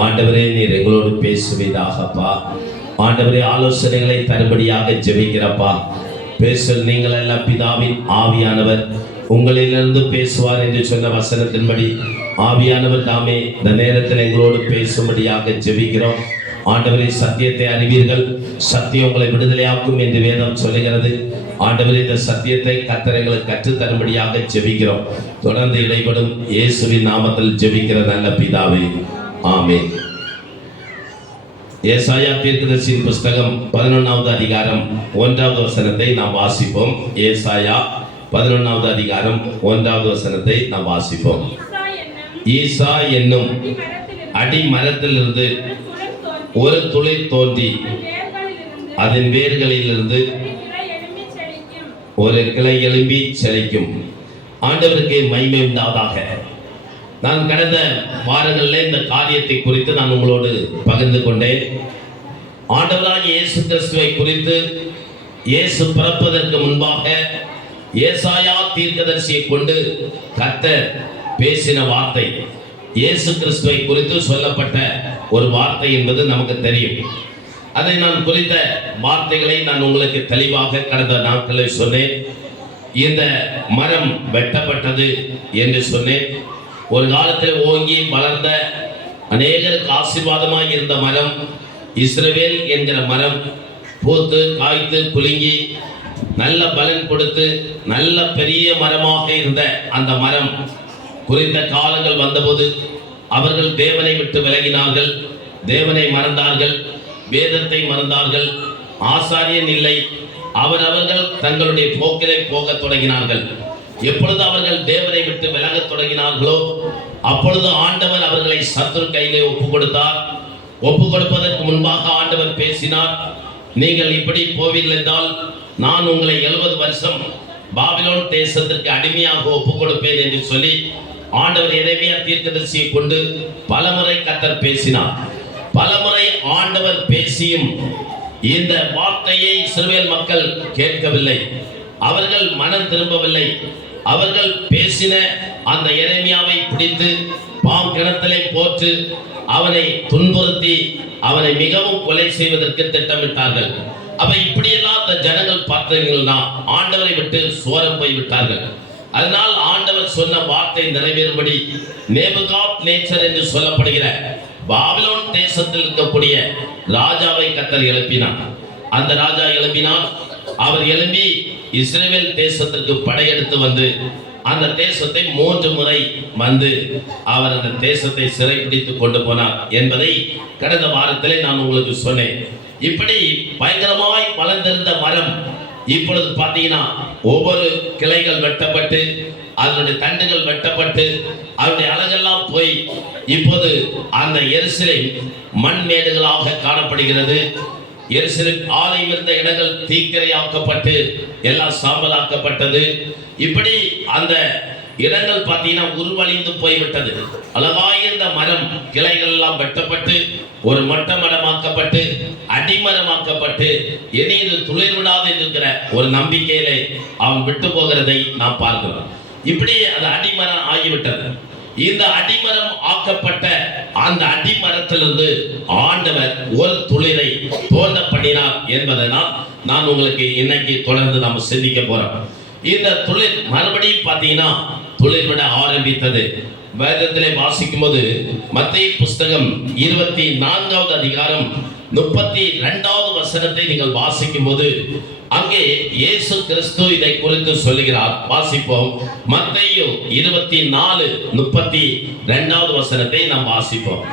ஆண்டவரே, நீர் எங்களோடு பேசுவீராகப்பா. ஆண்டவரே, ஆலோசனைகளை தரும்படியாக ஜெபிக்கிறப்பா. பேசல் நீங்கள் எல்லாம் பிதாவின் ஆவியானவர் உங்களிலிருந்து பேசுவார் என்று சொன்ன வசனத்தின்படி ஆவியானவர் தாமே இந்த நேரத்தில் எங்களோடு பேசும்படியாக ஜெபிக்கிறோம். ஆண்டவரே, சத்தியத்தை அறிவீர்கள், சத்தியம் உங்களை விடுதலையாக்கும் என்று வேதம் சொல்லுகிறது. ஆண்டவரே, இந்த சத்தியத்தை கர்த்தர் எங்களுக்கு கற்றுத்தரும்படியாக ஜெபிக்கிறோம். தொடர்ந்து இடைபடும் இயேசுவின் நாமத்தில் ஜெபிக்கிற நல்ல பிதாவே, ஆமென். ஏசாயா தீர்க்கதரிசியின் புஸ்தகம் 11வது அதிகாரம் 1வது வசனத்தை நாம் வாசிப்போம். ஏசாயா 11வது அதிகாரம் 1வது வசனத்தை நாம் வாசிப்போம். ஈசா என்னும் அடிமரத்திலிருந்து ஒரு துளிர் தோன்றி அதன் வேர்களிலிருந்து ஒரு கிளை எழும்பி செழிக்கும். ஆண்டவருக்கு மகிமை உண்டாவதாக. நான் கடந்த வாரங்களில் இந்த காரியத்தை குறித்து நான் உங்களோடு பகிர்ந்து கொண்டேன். ஆண்டவராகிய இயேசு கிறிஸ்துவை குறித்து இயேசு பிறப்பதற்கு முன்பாக ஏசாயா தீர்க்கதரிசியை கொண்டு கர்த்தர் பேசின வார்த்தை, இயேசு கிறிஸ்துவை குறித்து சொல்லப்பட்ட ஒரு வார்த்தை என்பது நமக்கு தெரியும். அதை நான் குறித்த வார்த்தைகளை நான் உங்களுக்கு தெளிவாக கடந்த நாட்களில் சொன்னேன். இந்த மரம் வெட்டப்பட்டது என்று சொன்னேன். ஒரு காலத்தில் ஓங்கி வளர்ந்த அநேகருக்கு ஆசீர்வாதமாக இருந்த மரம், இஸ்ரவேல் என்கிற மரம், பூத்து காய்த்து குலுங்கி நல்ல பலன் கொடுத்து நல்ல பெரிய மரமாக இருந்த அந்த மரம் குறித்த காலங்கள் வந்தபோது அவர்கள் தேவனை விட்டு விலகினார்கள், தேவனை மறந்தார்கள், வேதத்தை மறந்தார்கள், ஆசாரியன் இல்லை, அவர்கள் தங்களுடைய போக்கிலே போக தொடங்கினார்கள். எப்பொழுது அவர்கள் தேவனை விட்டு விலகத் தொடங்கினார்களோ அப்பொழுது ஆண்டவர் அவர்களை சத்துரு கையிலே ஒப்பு கொடுத்தார். ஒப்பு கொடுப்பதற்கு முன்பாக ஆண்டவர் பேசினார். நீங்கள் இப்படி போவீர்கள் என்றால் நான் உங்களை 70 வருஷம் பாபிலோன் தேசத்திற்கு அடிமையாக ஒப்பு கொடுப்பேன் என்று சொல்லி ஆண்டவர் எரேமியா தீர்க்கதரிசியை கொண்டு பலமுறை கர்த்தர் பேசினார். பலமுறை ஆண்டவர் பேசியும் இந்த வார்த்தையை இஸ்ரவேல் மக்கள் கேட்கவில்லை. அவர்கள் மனம் திரும்பவில்லை. அவர்கள் பேசின அந்த எரேமியாவை பிடித்து பாம் கிணத்திலே போட்டு அவனை துன்புறுத்தி அவனை மிகவும் கொலை செய்வதற்கு திட்டமிட்டார்கள். அப்ப இப்படியெல்லாம் அந்த ஜனங்கள் பார்த்தீங்கன்னா ஆண்டவரை விட்டு சோரம் போய் விட்டார்கள். அதனால் ஆண்டவர் சொன்ன வார்த்தை நிறைவேறும்படி நேபுகாத்நேச்சர் என்று சொல்லப்படுகிற பாபிலோன் தேசத்தில் இருக்கக்கூடிய ராஜாவை கர்த்தர் எழுப்பினார். அந்த ராஜா எழுப்பினார். அவர் எழும்பி இஸ்ரவேல் தேசத்திற்கு படையெடுத்து வந்து அந்த தேசத்தை 3 முறை வந்து அவர் அந்த தேசத்தை சிறைப்பிடித்து கொண்டு போனார் என்பதை கடந்த வாரத்திலே நான் உங்களுக்கு சொன்னேன். இப்படி பயங்கரமாய் வளர்ந்திருந்த மரம் இப்பொழுது பார்த்தீங்கன்னா ஒவ்வொரு கிளைகள் வெட்டப்பட்டு அதனுடைய தண்டுகள் வெட்டப்பட்டு அதனுடைய அழகெல்லாம் போய் இப்போது அந்த எருசலேம் மண் மேடுகளாக காணப்படுகிறது. எருசலேம் ஆலயம் இருந்த இடங்கள் தீக்கிரையாக்கப்பட்டு எல்லாம் சாம்பலாக்கப்பட்டது. இப்படி அந்த இடங்கள் பார்த்தீங்கன்னா உருவழிந்து போய்விட்டது. அழகாயிருந்த மரம் கிளைகள் எல்லாம் வெட்டப்பட்டு ஒரு மொட்ட மரமாக்கப்பட்டு அடிமரமாக்கப்பட்டு இனி இது துளிர் விடாது இருக்கிற ஒரு நம்பிக்கையிலே அவன் விட்டு போகிறதை நாம் பார்க்கிறோம். இப்படி அது அடிமரம் ஆகிவிட்டது. இந்த அடிமரம் ஆக்கப்பட்ட அந்த அடிமரத்திலிருந்து ஆண்டவர் ஒரு துளிரை தோன்ற பண்ணினார் என்பதை நான் உங்களுக்கு இன்னைக்கு தொடர்ந்து நாம் சிந்திக்க போறோம். இந்த துளிர் மறுபடியும் பார்த்தீங்கன்னா துளிர் விட ஆரம்பித்தது. வேதத்திலே வாசிக்கும் போது மத்தேயு புஸ்தகம் 24வது அதிகாரம் 32வது வசனத்தை நீங்கள் வாசிக்கும் போது அங்கே இயேசு கிறிஸ்து இதை குறித்து சொல்லுகிறார். வாசிப்போம். மத்தேயு 24:32வது வசனத்தை நாம் வாசிப்போம்.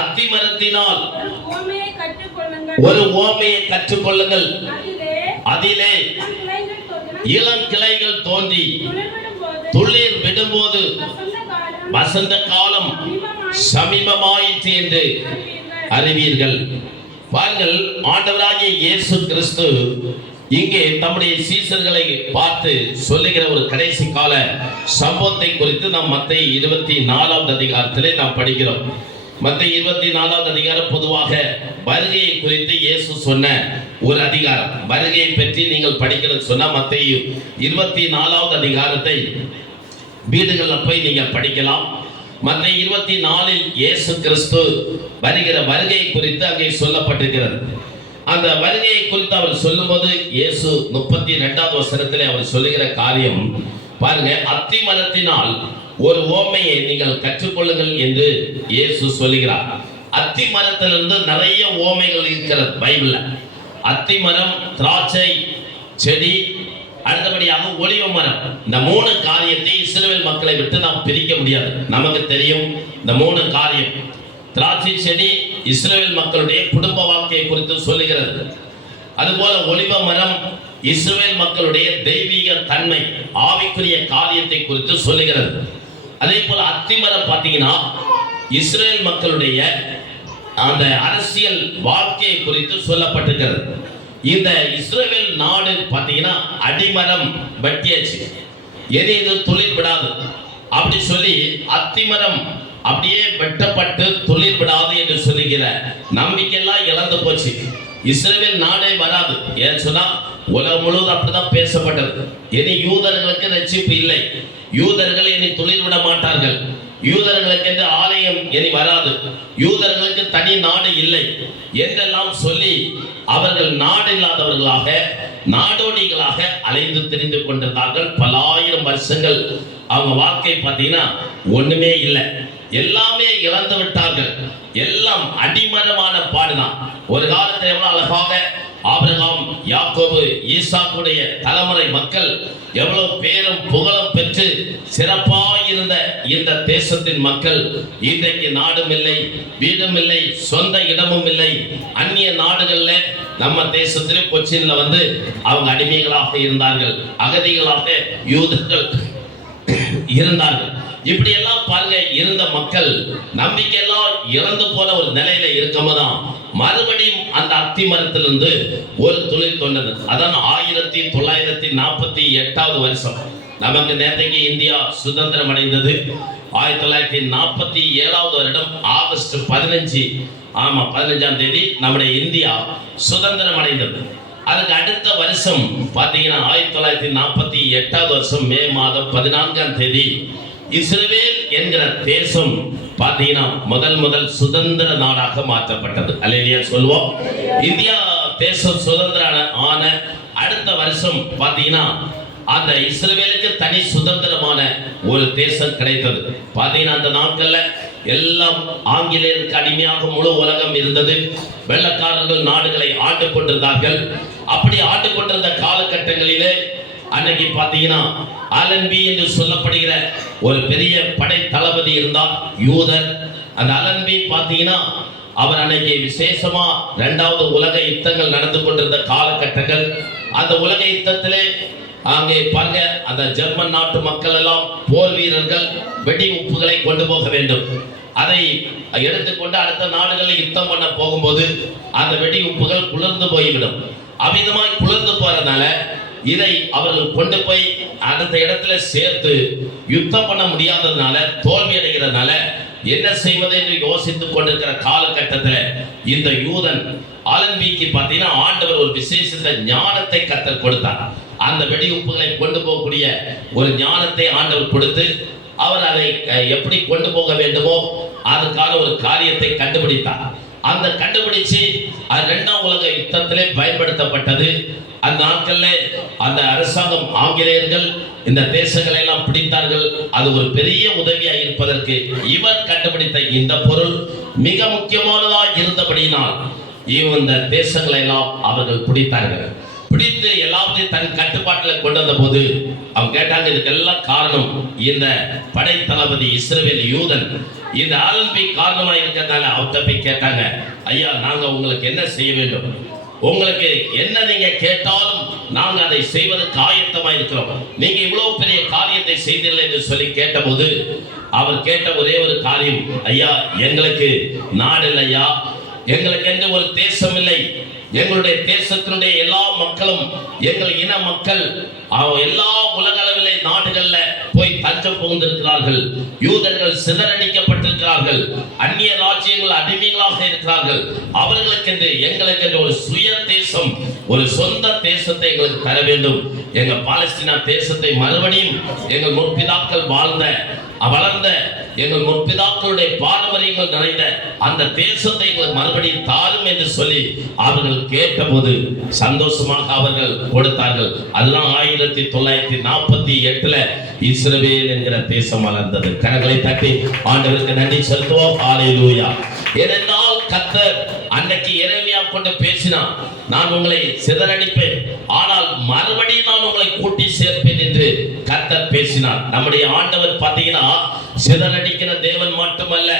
அத்திமரத்தினால் ஒரு உவமையை கற்றுக்கொள்ளுங்கள். அதிலே இளங்கிளைகள் தோன்றி துளிர் விடும்போது வசந்த காலம் சமீபமாயிற்று என்று அறிவீர்கள். பாருங்கள், ஆண்டவராகிய இயேசு கிறிஸ்து இங்கே தம்முடைய சீசர்களை பார்த்து சொல்லுகிற ஒரு கடைசி கால சம்பவத்தை குறித்து நாம் மத்தேயு 24வது அதிகாரத்திலே நாம் படிக்கிறோம். மத்தேயு 24வது அதிகாரம் பொதுவாக வருகையை குறித்து இயேசு சொன்ன ஒரு அதிகாரம். வருகையை பற்றி நீங்கள் படிக்கிறது சொன்னா மத்தேயு 24வது அதிகாரத்தை வீடுகளில் போய் நீங்கள் படிக்கலாம். மத்தேயு 24 இயேசு கிறிஸ்து வருகிற வருகை குறித்து அங்கே சொல்லப்பட்டிருக்கிறது. அந்த வருகையை குறித்து அவர் சொல்லும்போது இயேசு 32வது வசனத்திலே அவர் சொல்லுகிற காரியம் பாருங்க, அத்தி மரத்தினால் ஒரு ஓமையை நீங்கள் கற்றுக்கொள்ளுங்கள் என்று இயேசு சொல்லுகிறார். அத்தி மரத்திலிருந்து நிறைய ஓமைகள் இருக்கிறது பைபிள்ல. அத்தி மரம், திராட்சை செடி, அடுத்தபடியாக ஒலிவ மரம். இந்த 3 காரியத்தை இஸ்ரவேல் மக்களை விட்டு நாம் பிரிக்க முடியாது. நமக்கு தெரியும் இந்த 3 காரியம். திராட்சை செடி இஸ்ரவேல் மக்களுடைய குடும்ப வாழ்க்கையை குறித்து சொல்லுகிறது. அதுபோல ஒலிவ மரம் இஸ்ரவேல் மக்களுடைய தெய்வீக தன்மை, ஆவிக்குரிய காரியத்தை குறித்து சொல்லுகிறது. அதே போல அத்திமரம் பார்த்தீங்கன்னா இஸ்ரவேல் மக்களுடைய அந்த அரசியல் வாழ்க்கையை குறித்து சொல்லப்பட்டிருக்கிறது. இந்த இஸ்ரவேல் நாடு பார்த்தீங்கன்னா அடிமரம் வெட்டியாச்சு, எது இது துளிர் விடாது அப்படி சொல்லி அத்திமரம் அப்படியே வெட்டப்பட்டு துளிர் விடாது என்று சொல்லுகிற நம்பிக்கையெல்லாம் இழந்து போச்சு. இஸ்ரவேல் நாடே வராது. ஏன்னு சொன்னா உலகம் முழுவதும் அப்படிதான் பேசப்பட்டது. இனி யூதர்களுக்கு ரட்சிப்பு இல்லை, யூதர்கள் இனி துளிர் விட மாட்டார்கள், யூதர்களுக்கு என்று ஆலயம் இனி வராது, யூதர்களுக்கு தனி நாடு இல்லை என்றெல்லாம் சொல்லி அவர்கள் நாடு இல்லாதவர்களாக நாடோடிகளாக அலைந்து திரிந்து கொண்டிருந்தார்கள். பல ஆயிரம் வருஷங்கள் அவங்க வாழ்க்கை பார்த்தீங்கன்னா ஒண்ணுமே இல்லை, எல்லாமே இழந்து விட்டார்கள். எல்லாம் அடிமரமான பாடுதான். ஒரு காலத்தில் எவ்வளவு அழகாக ஆபிரகாம், யாக்கோபு, ஈசாக்குடைய தலைமுறை மக்கள் எவ்வளவு பேரும் புகழும் பெற்று சிறப்பாயிருந்த இந்த தேசத்தின் மக்கள் இன்றைக்கு நாடும் இல்லை, வீடும் இல்லை, சொந்த இடமும் இல்லை. அந்நிய நாடுகள்ல நம்ம தேசத்திலே கொச்சின்ல வந்து அவங்க அடிமைகளாக இருந்தார்கள், அகதிகளாக யூதர்கள் இருந்தார்கள். இப்படி எல்லாம் பாருங்க, இருந்த மக்கள் நம்பிக்கையெல்லாம் இழந்து போன ஒரு நிலையில இருக்கும்போதுதான் மறுபடியும் அந்த அத்தி மரத்திலிருந்து ஒரு துளிர் தோன்றது. அதான் 1948வது வருஷம் நமக்கு நேற்றைக்கு இந்தியா சுதந்திரம் அடைந்தது. 1947வது வருடம் ஆகஸ்ட் 15ஆம் தேதி நம்முடைய இந்தியா சுதந்திரம் அடைந்தது. அதுக்கு அடுத்த வருஷம் பார்த்தீங்கன்னா 1948வது வருஷம் மே மாதம் 14ஆம் தேதி இஸ்ரவேல் என்கிற தேசம் பார்த்தீங்கன்னா முதல் சுதந்திர நாடாக மாற்றப்பட்டது. அல்லேலூயா சொல்வோம். இந்தியா தேசம் சுதந்திரம் ஆன அடுத்த வருஷம் பார்த்தீங்கன்னா அந்த இஸ்ரவேலுக்கு தனி சுதந்திரமான ஒரு தேசம் கிடைத்தது. பார்த்தீங்கன்னா அந்த நாட்கள்ல எல்லாம் ஆங்கிலேயருக்கு அடிமையாக முழு உலகம் இருந்தது. வெள்ளக்காரர்கள் நாடுகளை ஆண்டு கொண்டிருந்தார்கள். அப்படி ஆண்டு கொண்டிருந்த காலகட்டங்களிலே அன்னைக்கு பார்த்தீங்கன்னா அலன்பி என்று சொல்லப்படுகிற ஒரு பெரிய படை தளபதி இருந்தார், யூதர். அந்த அலன்பி பார்த்தீங்கன்னா அவர் அன்னைக்கு விசேஷமா 2வது உலக யுத்தங்கள் நடந்து கொண்டிருந்த காலகட்டங்கள். அந்த உலக யுத்தத்திலே அங்கே பாருங்க, அந்த ஜெர்மன் நாட்டு மக்கள் எல்லாம் போர் வீரர்கள் வெடி உப்புகளை கொண்டு போக வேண்டும். அதை எடுத்துக்கொண்டு அடுத்த நாடுகளில் யுத்தம் பண்ண போகும்போது அந்த வெடி உப்புகள் குளிர்ந்து போய்விடும். அமிதமாய் குளிர்ந்து போறதுனால இதை அவர்கள் கொண்டு போய் அடுத்த இடத்துல சேர்த்து யுத்தம் பண்ண முடியாததுனால, தோல்வி அடைகிறதுனால என்ன செய்வது என்று யோசித்துக் கொண்டிருக்கிற காலகட்டத்தில் இந்த யூதன் அலன்பிக்கு பார்த்தீங்கன்னா ஆண்டவர் ஒரு விசேஷ ஞானத்தை கத்தர் கொடுத்தார். அந்த வெடி உப்புகளை கொண்டு போகக்கூடிய ஒரு ஞானத்தை ஆண்டவர் கொடுத்து அவர் அதை எப்படி கொண்டு போக வேண்டுமோ அதுக்கான ஒரு காரியத்தை கண்டுபிடித்தார். அந்த கண்டுபிடிச்சு அது 2ஆம் உலக யுத்தத்திலே பயன்படுத்தப்பட்டது. அந்த நாட்கள்ல அந்த அரசாங்கம் ஆங்கிலேயர்கள் இந்த தேசங்களை எல்லாம் பிடித்தார்கள். அது ஒரு பெரிய உதவியா இருப்பதற்கு இவர் கண்டுபிடித்த இந்த பொருள் மிக முக்கியமானதா இருந்தபடியினால் இந்த தேசங்களை எல்லாம் அவர்கள் பிடித்தார்கள். பிடித்து எல்லாத்தையும் தன் கட்டுப்பாட்டில் கொண்டு வந்த போது அவங்க கேட்டாங்க, இதுக்கெல்லாம் காரணம் இந்த படை தளபதி இஸ்ரவேல் யூதன், இந்த அலன்பி காரணமா இருக்கிறதால அவர்கிட்ட போய் கேட்டாங்க, ஐயா நாங்க உங்களுக்கு என்ன செய்ய வேண்டும், உங்களுக்கு என்ன நீங்க கேட்டாலும் நாங்க அதை செய்வதற்கு ஆயத்தமா இருக்கிறோம், நீங்க இவ்வளவு பெரிய காரியத்தை செய்தீர்கள் என்று சொல்லி கேட்டபோது அவர் கேட்ட ஒரே ஒரு காரியம், ஐயா எங்களுக்கு நாடு இல்லையா, எங்களுக்கு என்று ஒரு தேசம் இல்லை, எங்களுடைய தேசத்தினுடைய எல்லா மக்களும் எங்கள் இன மக்கள் எல்லா உலக அளவிலே நாடுகள்ல போய் தஞ்சம் புகுந்திருக்கிறார்கள், யூதர்கள் சிதறடிக்கப்பட்டிருக்கிறார்கள், அந்நிய ராஜ்யங்கள் அடிமைகளாக இருக்கிறார்கள், அவர்களுக்கென்று எங்களுக்கென்று ஒரு சுய தேசம், ஒரு சொந்த தேசத்தை எங்களுக்கு தர வேண்டும், எங்கள் பாலஸ்தீனா தேசத்தை மறுபடியும் எங்கள் முற்பிதாக்கள் வளர்ந்த எங்கள் முற்பிதாக்களுடைய பாரம்பரியங்கள் நிறைந்த அந்த தேசத்தை எங்களுக்கு மறுபடியும் தாரும் என்று சொல்லி அவர்கள் கேட்டபோது சந்தோஷமாக அவர்கள் கொடுத்தார்கள். அதெல்லாம் 1948 இஸ்ரவேல் என்கிற தேசம் வளர்ந்தது. கரங்களை தட்டி ஆண்டவருக்கு நன்றி செலுத்துவோம். ஹல்லேலூயா. ஏனென்றால் கர்த்தர் அன்னைக்கு எரேமியா கொண்டு பேசினார், நான் உங்களை சிதறடிப்பேன், ஆனால் மறுபடியும் நான் உங்களை கூட்டி சேர்ப்பேன் என்று கர்த்தர் பேசினார். நம்முடைய ஆண்டவர் பார்த்தீங்கன்னா சிதறடிக்கிற தேவன் மட்டுமல்ல,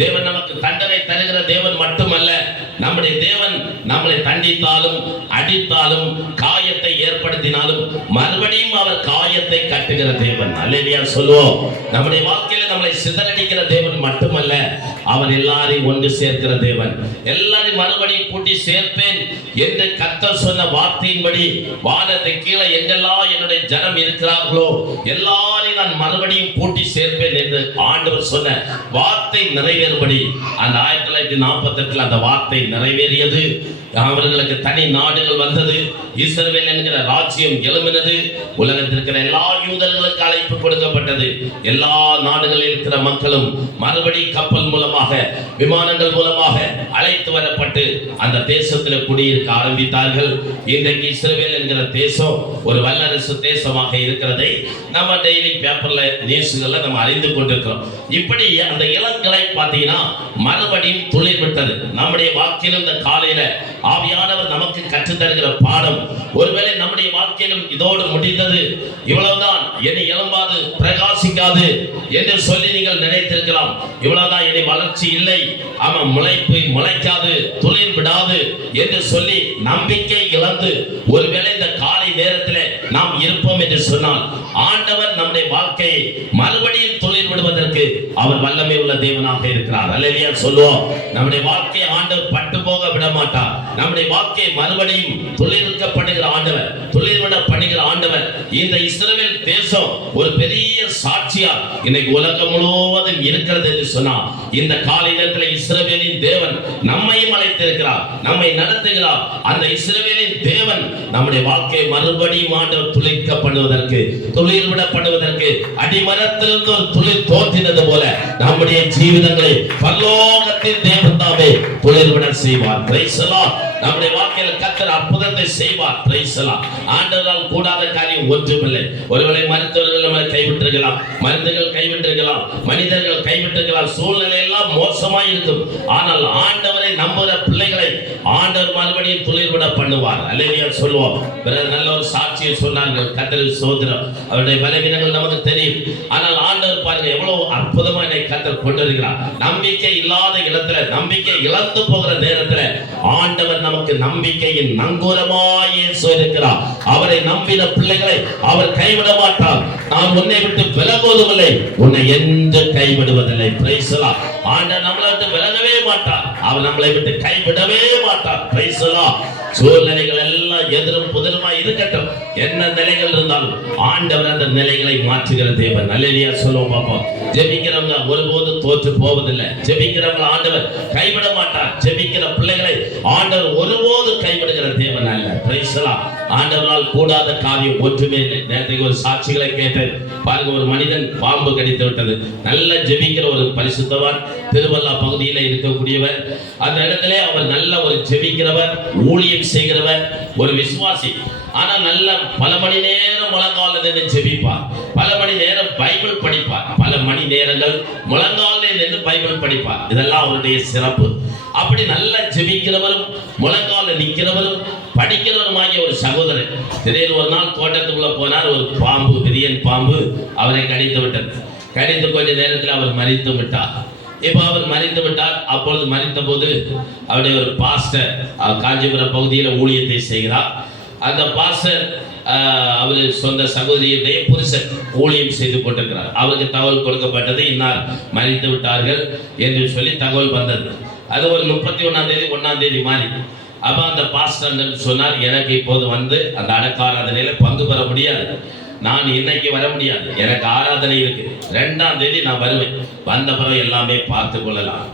தேவன் நமக்கு தண்டனை தருகிற தேவன் மட்டுமல்ல, நம்முடைய தேவன் நம்மளை தண்டித்தாலும் அடித்தாலும் காயத்தை ஏற்படுத்தினாலும் மறுபடியும் அவர் காயத்தை கட்டுகிற தேவன். அல்லேலூயா சொல்லுவோம். நம்முடைய வாழ்க்கையில நம்மளை சிதறடிக்கிற தேவன் மட்டுமல்ல, அவர் எல்லாரையும் ஒன்று சேர்க்கிற தேவன். எல்லாரையும் மறுபடியும் கூட்டி சேர்ப்பேன் என்று கர்த்தர் சொன்ன வார்த்தையின்படி வானத்தை கீழே எங்கெல்லாம் என்னுடைய ஜனம் இருக்கிறார்களோ எல்லாரையும் நான் மறுபடியும் கூட்டி சேர்ப்பேன் என்று ஆண்டவர் சொன்ன வார்த்தை நிறைவேறும்படி அந்த 1948 அந்த வார்த்தை நிறைவேறியது. அவர்களுக்கு தனி நாடுகள் வந்தது. இஸ்ரவேல் என்கிற ராஜ்யம் எழும்பினது. உலகத்தில் இருக்கிற எல்லா யூதர்களுக்கு அழைப்பு கொடுக்கப்பட்டது. எல்லா நாடுகளில் இருக்கிற மக்களும் மறுபடி கப்பல் மூலமாக விமானங்கள் மூலமாக அழைத்து வரப்பட்டு அந்த தேசத்தில் குடியிருக்க ஆரம்பித்தார்கள். இன்றைக்கு இஸ்ரவேல் என்கிற தேசம் ஒரு வல்லரசு தேசமாக இருக்கிறதை நம்ம டெய்லி பேப்பர்ல நியூஸ்கள்ல நம்ம அறிந்து கொண்டிருக்கிறோம். இப்படி அந்த இளங்கலை பார்த்தீங்கன்னா மறுபடியும் துளிர் விட்டது. நம்முடைய வாழ்க்கையிலும் இந்த காலையில ஆவியானவர் நமக்கு கற்றுத் தருகிற பாடம், ஒருவேளை நம்முடைய வாழ்க்கையிலும் இதோடு முடிந்தது, இவ்வளவுதான், என்னை எழும்பாது பிரகாசிக்காது என்று சொல்லி நீங்கள் நினைத்திருக்கலாம். இவ்வளவுதான், என்னை வளர்ச்சி இல்லை, அவன் முளைக்காது துளிர் விடாது என்று சொல்லி நம்பிக்கை இழந்து ஒருவேளை இந்த காலை நேரத்தில் நாம் இருப்போம் என்று சொன்னால் ஆண்டவர் நம்முடைய வாழ்க்கையை மறுபடியும் துளிர் விடுவதற்கு அவர் வல்லமை உள்ள தேவனாக இருக்கிறார். அல்லேலூயா சொல்லுவோம். நம்முடைய வாழ்க்கையை ஆண்டவர் பட்டு போக விட மாட்டார். நம்முடைய வாழ்க்கையை மறுபடியும் துளிர்விடப்படுகிற ஆண்டவர், துளிர்விட பண்ணுகிற ஆண்டவர். இந்த இஸ்ரவேல் தேசம் ஒரு பெரிய சாட்சியா இன்னைக்கு உலகம் முழுவதும் இருக்கிறது என்று சொன்னார். இந்த காலை நேரத்தில் இஸ்ரவேலின் தேவன் நம்மையும் அழைத்திருக்கிறார், நம்மை நடத்துகிறார். அந்த இஸ்ரவேலின் தேவன் நம்முடைய வாழ்க்கையை மறுபடியும் ஆண்டவர் துளிர்க்கப்படுவதற்கு, துளிர்விடப்படுவதற்கு, அடிமரத்திலிருந்து ஒரு துளிர் தோன்றினது போல நம்முடைய ஜீவிதங்களை பரலோகத்தின் தேவன் தாமே துளிர்விட செய்வார். Price the Lord. நம்முடைய வாழ்க்கையில் கர்த்தர் அற்புதத்தை செய்வார். Price the Lord. ஆண்டவரால் கூடாத காரியம் ஒன்றுமில்லை. ஒருவேளை மருத்துவர்கள் நம்மை கைவிட்டிருக்கலாம், மருந்துகள் கைவிட்டிருக்கலாம், மனிதர்கள் கைவிட்டிருக்கலாம், சூழ்நிலை எல்லாம் மோசமாய் இருக்கும். ஆனால் ஆண்டவரை நம்புகிற பிள்ளைகளை ஆண்டவர் மறுபடியும் துளிர்விட பண்ணுவார். அல்லேலூயா சொல்லுவோம். பிறகு நல்ல ஒரு சாட்சியை சொன்னார்கள். கர்த்தருக்கு ஸ்தோத்திரம். அவருடைய பலவீனங்கள் நமக்கு தெரியும். ஆனால் ஆண்டவர் பாருங்க எவ்வளவு அற்புதமா என்னை கர்த்தர் கொண்டிருக்கிறார். நம்பிக்கை இல்லாத இடத்துல, நம்பிக்கை இழந்து போகிற நேரத்துல ஆண்டவர் நமக்கு நம்பிக்கையின் நங்கூரமாய் இருக்கிறார். அவரை நம்பின பிள்ளைகளை அவர் கைவிட மாட்டார். நான் உன்னை விட்டு விலகுவதில்லை, உன்னை என்று கைவிடுவதில்லை. Praise the Lord. ஆண்டவர் நம்மளை விட்டு விலகவே மாட்டார். அவர் நம்மளை விட்டு கைவிடவே மாட்டார். Price the Lord. சூழ்நிலைகள் எல்லாம் எதிரும் புதிருமா இருக்கட்டும், என்ன நிலைகள் இருந்தாலும் ஆண்டவர் அந்த நிலைகளை மாற்றுகிற தேவன். அல்லேலூயா சொல்லுவோம் பாப்போம். ஜெபிக்கிறவங்க ஒருபோதும் தோற்று போவதில்லை. ஜெபிக்கிறவங்க ஆண்டவர் கைவிட மாட்டார். ஜெபிக்கிற பிள்ளைகளை ஆண்டவர் ஒருபோதும் கைவிடுகிற தேவன் அல்ல. Price the Lord. ஆண்டவரால் கூடாத காரியம் ஒன்றுமே இல்லை. நேரத்துக்கு ஒரு சாட்சிகளை கேட்டேன் பாருங்க. ஒரு மனிதன் பாம்பு கடித்து விட்டது. நல்ல ஜெபிக்கிற ஒரு பரிசுத்தவான், திருவல்லா பகுதியில் இருக்கக்கூடியவர். அந்த இடத்துல அவர் நல்ல ஒரு ஜெபிக்கிறவர், ஊழியம் செய்கிறவர், ஒரு விசுவாசி. ஆனா நல்ல பல மணி நேரம் முழங்கால நின்று ஜெபிப்பார், பல மணி நேரம் பைபிள் படிப்பார், பல மணி நேரங்கள் முழங்கால நின்று பைபிள் படிப்பார். இதெல்லாம் அவருடைய சிறப்பு. அப்படி நல்ல ஜெபிக்கிறவரும் முழங்கால நிற்கிறவரும் படிக்கிறவருமாகிய ஒரு சகோதரர் திடீர்னு ஒரு நாள் தோட்டத்துக்குள்ள போனார். ஒரு பாம்பு, விரியன் பாம்பு அவரை கடித்து விட்டது. கடித்து கொஞ்ச நேரத்தில் அவர் மரித்து விட்டார். இப்போ அவர் மரித்து விட்டார். அப்பொழுது மரித்த போது அவருடைய ஒரு பாஸ்டர் காஞ்சிபுரம் பகுதியில் ஊழியத்தை செய்கிறார். அந்த பாஸ்டர் அவர் சொந்த சகோதரியுடைய புருஷன் ஊழியம் செய்து கொண்டிருக்கிறார். அவருக்கு தகவல் கொடுக்கப்பட்டது, இன்னார் மரித்து விட்டார்கள் என்று சொல்லி தகவல் வந்தது. அது ஒரு 31ஆம் தேதி 1ஆம் தேதி மாறி. அப்போ அந்த பாஸ்டர் சொன்னார், எனக்கு இப்போது வந்து அந்த அடக்காராதனையில பங்கு பெற முடியாது, நான் இன்னைக்கு வர முடியாது, எனக்கு ஆராதனை இருக்கு, 2ஆம் தேதி நான் வருவேன், வந்த பிறகு எல்லாமே பார்த்து கொள்ளலாம்.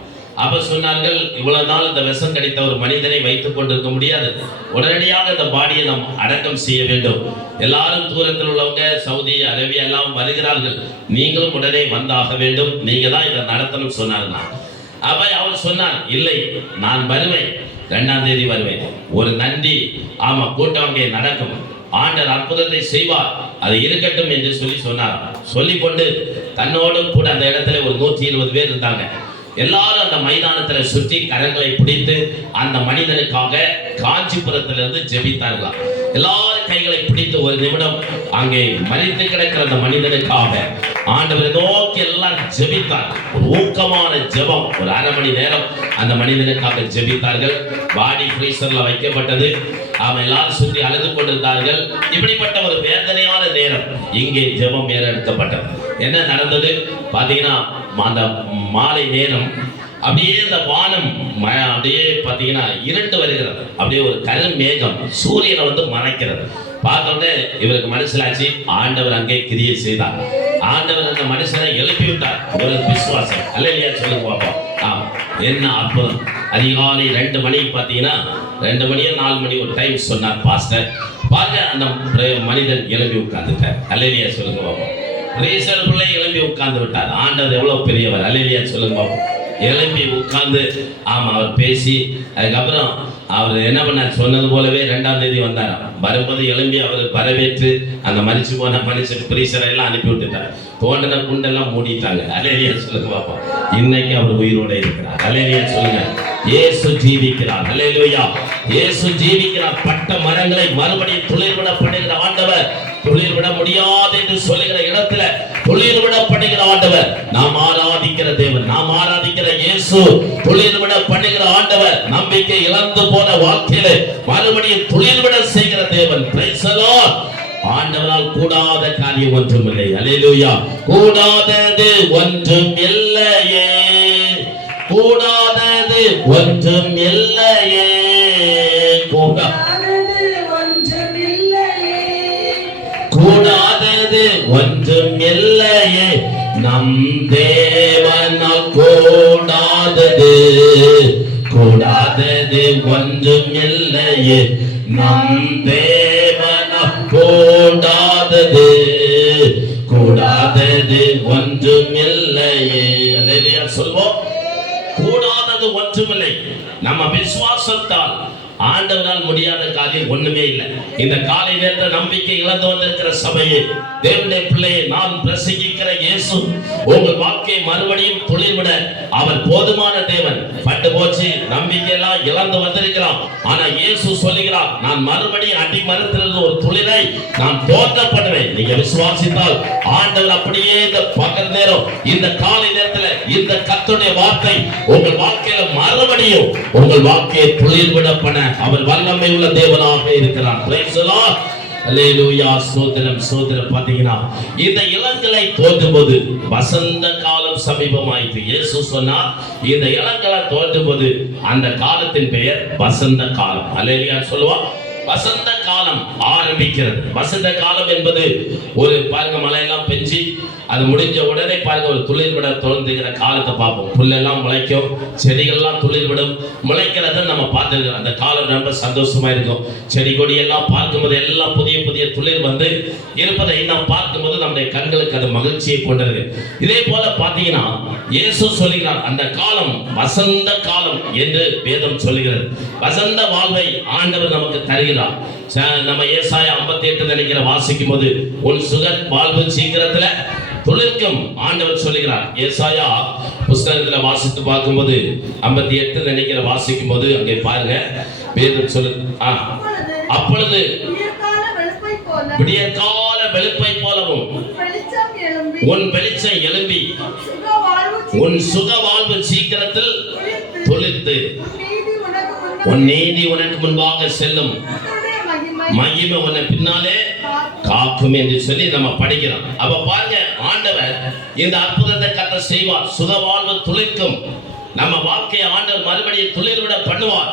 அப்ப சொன்னார்கள், இவ்வளவு நாள் இந்த விஷம் கடித்த ஒரு மனிதனை வைத்துக் கொண்டிருக்க முடியாது, உடனடியாக இந்த பாடியை நாம் அடக்கம் செய்ய வேண்டும். எல்லாரும் தூரத்தில் உள்ளவங்க சவுதி அரேபியா எல்லாம் வருகிறார்கள், நீங்களும் உடனே வந்தாக வேண்டும், நீங்க தான் இதை நடத்தணும் சொன்னார்களா. அப்ப அவர் சொன்னார், இல்லை நான் வருவேன், 2ஆம் தேதி வருவேன், ஒரு நன்றி ஆமா கூட்டம் அங்கே நடக்கும், ஆண்டவர் அற்புதத்தை செய்வார், அது இருக்கட்டும் என்று சொன்னார். சொல்லிக்கொண்டு தன்னோடு கூட அந்த இடத்துல ஒரு 120 பேர் இருந்தாங்க. எல்லாரும் அந்த மைதானத்தில் சுற்றி கரங்களை பிடித்து அந்த மனிதனுக்காக காஞ்சிபுரத்திலிருந்து ஜெபித்தார்களாம். எல்லாரும் கைகளை பிடித்து ஒரு நிமிடம் அங்கே மரித்து கிடக்கிற அந்த மனிதனுக்காக ஆண்டவரை நோக்கி எல்லாம் ஜெபித்தார். ஒரு ஊக்கமான ஜெபம், ஒரு 1/2 மணி நேரம் அந்த மனிதனுக்காக ஜெபித்தார்கள். பாடி ஃப்ரீசர்ல வைக்கப்பட்டது. அவன் எல்லாரும் சுற்றி அழுது கொண்டிருந்தார்கள். இப்படிப்பட்ட ஒரு வேதனையான நேரம் இங்கே ஜெபம் ஏறெடுக்கப்பட்டது. என்ன நடந்தது பாத்தீங்கன்னா, அந்த மாலை நேரம் அப்படியே இந்த வானம் அப்படியே பார்த்தீங்கன்னா இருட்டு வருகிறது, அப்படியே ஒரு கருமேகம் சூரியனை வந்து மறைக்கிறது. பார்த்தோன்னே இவருக்கு மனசிலாச்சு, ஆண்டவர் அங்கே கிரியை செய்தார், ஆண்டவர் அந்த மனுஷனை எழுப்பி விட்டார். ஒரு விசுவாசம் அல்லையா, சொல்லுங்க பாப்போம். என்ன அற்புதம். அதிகாலை 2 மணிக்கு பார்த்தீங்கன்னா 2 மணியோ 4 மணி ஒரு டைம் சொன்னார் பாஸ்டர். பாருங்க, அந்த மனிதன் எழுப்பி உட்கார்ந்துட்டார். அல்லையா, சொல்லுங்க பாப்போம். ரீசர்க்குள்ளே எழுப்பி உட்கார்ந்து விட்டார். ஆண்டவர் எவ்வளவு பெரியவர். அல்லையா, சொல்லுங்க பாப்போம். எழுப்பி உட்கார்ந்து அவர் பேசி அதுக்கப்புறம் அவர் என்ன பண்ணார், சொன்னது போலவே 2ஆம் தேதி வந்தார். வரும்போது எழும்பி அவர் வரவேற்று அந்த மரிச்சு போன மனுஷன் பிரீசரை எல்லாம் அனுப்பி விட்டுட்டார். தோண்டின குண்டெல்லாம் மூடிட்டாங்க. அல்லேலூயா, சொல்லுங்க பாப்போம். இன்னைக்கு அவர் உயிரோட இருக்கிறார். அல்லேலூயா, சொல்லுங்க. இயேசு ஜீவிக்கிறார். அல்லேலூயா, இயேசு ஜீவிக்கிறார். பட்ட மரங்களை மறுபடியும் துளிர்விட பண்ணுகிற ஆண்டவர், துளிர்விட முடியாது என்று சொல்லுகிற இடத்துல துளிர்விட பண்ணுகிற ஆண்டவர், நாம் ஆராதிக்கிற தேவன், நாம் ஆராதிக்கிற இயேசு துளிர்விட பண்ணுகிற ஆண்டவர். நம்பிக்கை இழந்து போன வாழ்க்கையில மறுபடியும் துளிர்விட செய்கிற தேவன். Price the Lord. ஆண்டவரால் கூடாத காரியம் ஒன்றும் இல்லை. அல்லேலூயா. கூடாதது ஒன்றும் இல்லையே, கூடாதது ஒன்றும் இல்லையே, கூடாதது ஒன்றும் இல்லையே, நம் தேவனால் கூடாதது, கூடாதது ஒன்றும் இல்லையே, நம் தேவனால் கூடாதது, கூடாதது ஒன்றும் இல்லையே. அல்லேலூயா சொல்வோம். கூடாதது ஒன்றுமில்லை. நம்ம விசுவாசத்தால் ஆண்டவரால் முடியாத காரியம் ஒண்ணுமே இல்லை. இந்த காலை நேரத்துல நம்பிக்கை இழந்து வந்திருக்கிற சபையே, தேவனுடைய பிள்ளையை, நான் பிரசங்கிக்கிற இயேசு உங்கள் வாழ்க்கையை மறுபடியும் துளிர்விட அவர் போதுமான தேவன். பட்டு போச்சு, நம்பிக்கை எல்லாம் இழந்து வந்திருக்கிறான். ஆனா இயேசு சொல்லுகிறார், நான் மறுபடியும் அடி மரத்திலிருந்து ஒரு துளிரை நான் தோற்றப்படுவேன். நீங்க விசுவாசித்தால் ஆண்டவர் அப்படியே இந்த பகல் நேரம், இந்த காலை நேரத்துல இந்த கர்த்தருடைய வார்த்தை உங்கள் வாழ்க்கையில மறுபடியும் உங்கள் வாழ்க்கையை துளிர்விட பண்ண அவர் வல்லமை உள்ள தேவனாக இருக்கிறார். Praise the Lord. அல்லேலூயா. ஸ்தோத்திரம், ஸ்தோத்திரம். பாத்தீங்கன்னா இந்த இளங்கலை தோன்றும்போது வசந்த காலம் சமீபமாயிற்று. இயேசு சொன்னார், இந்த இளங்கலை தோன்றும்போது அந்த காலத்தின் பெயர் வசந்த காலம். அல்லேலூயா சொல்லுவா. வசந்த காலம் ஆரம்பிக்கிறது. வசந்த காலம் என்பது ஒரு பாருங்க, மழையெல்லாம் பெஞ்சி அது முடிஞ்ச உடனே பாருங்க ஒரு துளிர் விட தொடர்ந்துகிற காலத்தை பார்ப்போம். புல்லெல்லாம் முளைக்கும், செடிகள்லாம் துளிர் விடும், முளைக்கிறத நம்ம பார்த்துருக்கிறோம். அந்த காலம் ரொம்ப சந்தோஷமா இருக்கும். செடி கொடி எல்லாம் பார்க்கும்போது எல்லாம் புதிய புதிய துளிர் வந்து இருப்பதை நாம் பார்க்கும்போது நம்முடைய கண்களுக்கு அது மகிழ்ச்சியை கொண்டது. இதே போல பார்த்தீங்கன்னா இயேசு சொல்லுகிறார், அந்த காலம் வசந்த காலம் என்று வேதம் சொல்லுகிறது. வசந்த வாழ்வை ஆண்டவர் நமக்கு தருகிறார். நம்ம ஏசாயா 58 நினைக்கிற வாசிக்கும் போது, உன் சுக வாழ்வு சீக்கிரத்துல துளிர்க்கும் ஆண்டவர் சொல்லுகிறார். ஏசாயா புஸ்தகத்துல வாசித்து பார்க்கும்போது 58 நினைக்கிற வாசிக்கும் போது அங்கே பாருங்க வேதம் சொல்லு, அப்பொழுது விடியற்கால வெளுப்பை போலவும் உன் வெளிச்சம் எழும்பி உன் சுக வாழ்வு சீக்கிரத்தில் துளிர்த்து உன் நீதி உனக்கு முன்பாக செல்லும், மகிமை உன்னை பின்னாலே காக்கும் என்று சொல்லி நம்ம படிக்கிறோம். அப்ப பாருங்க, ஆண்டவர் இந்த அற்புதத்தை கர்த்தர் செய்வார். சுக வாழ்வு துளிர்க்கும். நம்ம வாழ்க்கையை ஆண்டவர் மறுபடியும் துளிர்விட பண்ணுவார்.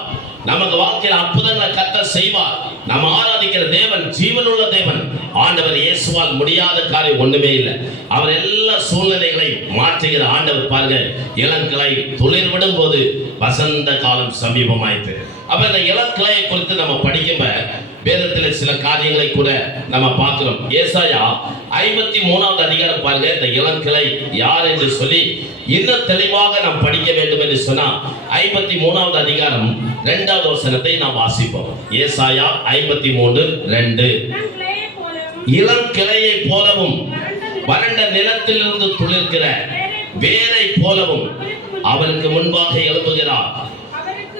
நமக்கு வாழ்க்கையில் அற்புதங்களை கர்த்தர் செய்வார். நம்ம ஆராதிக்கிற தேவன் ஜீவனுள்ள தேவன். ஆண்டவர் இயேசுவால் முடியாத காரியம் ஒண்ணுமே இல்லை. அவர் எல்லா சூழ்நிலைகளையும் மாற்றுகிற ஆண்டவர். பாருங்க, இளங்கிளை துளிர் விடும் போது வசந்த காலம் சமீபமாயிற்று. அப்ப இந்த இளங்கிளையை குறித்து நம்ம படிக்கும் வேதத்தில் சில காரியங்களை கூட நம்ம பார்க்கிறோம். ஏசாயா 53வது அதிகாரம் பாருங்க, இந்த இளங்கிளை யார் என்று சொல்லி இன்னும் தெளிவாக நாம் படிக்க வேண்டும் என்று சொன்னா 53வது அதிகாரம் 2வது வசனத்தை நாம் வாசிப்போம். ஏசாயா 53:2. இளங்கிளையை போலவும் வறண்ட நிலத்திலிருந்து துளிர்க்கிற வேரை போலவும் அவருக்கு முன்பாக எழுப்புகிறார்.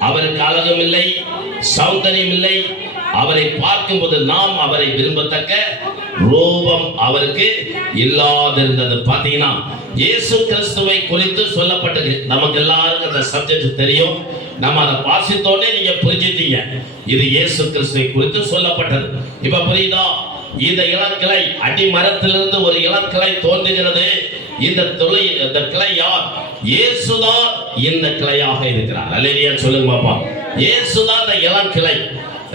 அவருக்கு அழகும் இல்லை, சௌந்தரியம் இல்லை. அவரை பார்க்கும்போது நாம் அவரை விரும்பத்தக்க ரூபம் அவருக்கு இல்லாதிருந்தது. பார்த்தீங்கன்னா, இயேசு கிறிஸ்துவை குறித்து சொல்லப்பட்டது. நமக்கு எல்லாருக்கும் அந்த சப்ஜெக்ட் தெரியும். நம்ம அதை வாசித்தோடனே நீங்க புரிஞ்சுட்டீங்க, இது இயேசு கிறிஸ்துவை குறித்து சொல்லப்பட்டது. இப்ப புரியுதா? இந்த இளங்கிளை அடிமரத்திலிருந்து ஒரு இளங்கிளை தோன்றுகிறது. இந்த கிளை யார்? இயேசுதான் இந்த கிளையாக இருக்கிறார். அல்லேலூயா சொல்லுங்க பாப்பா. இயேசுதான் இந்த இளங்கிளை.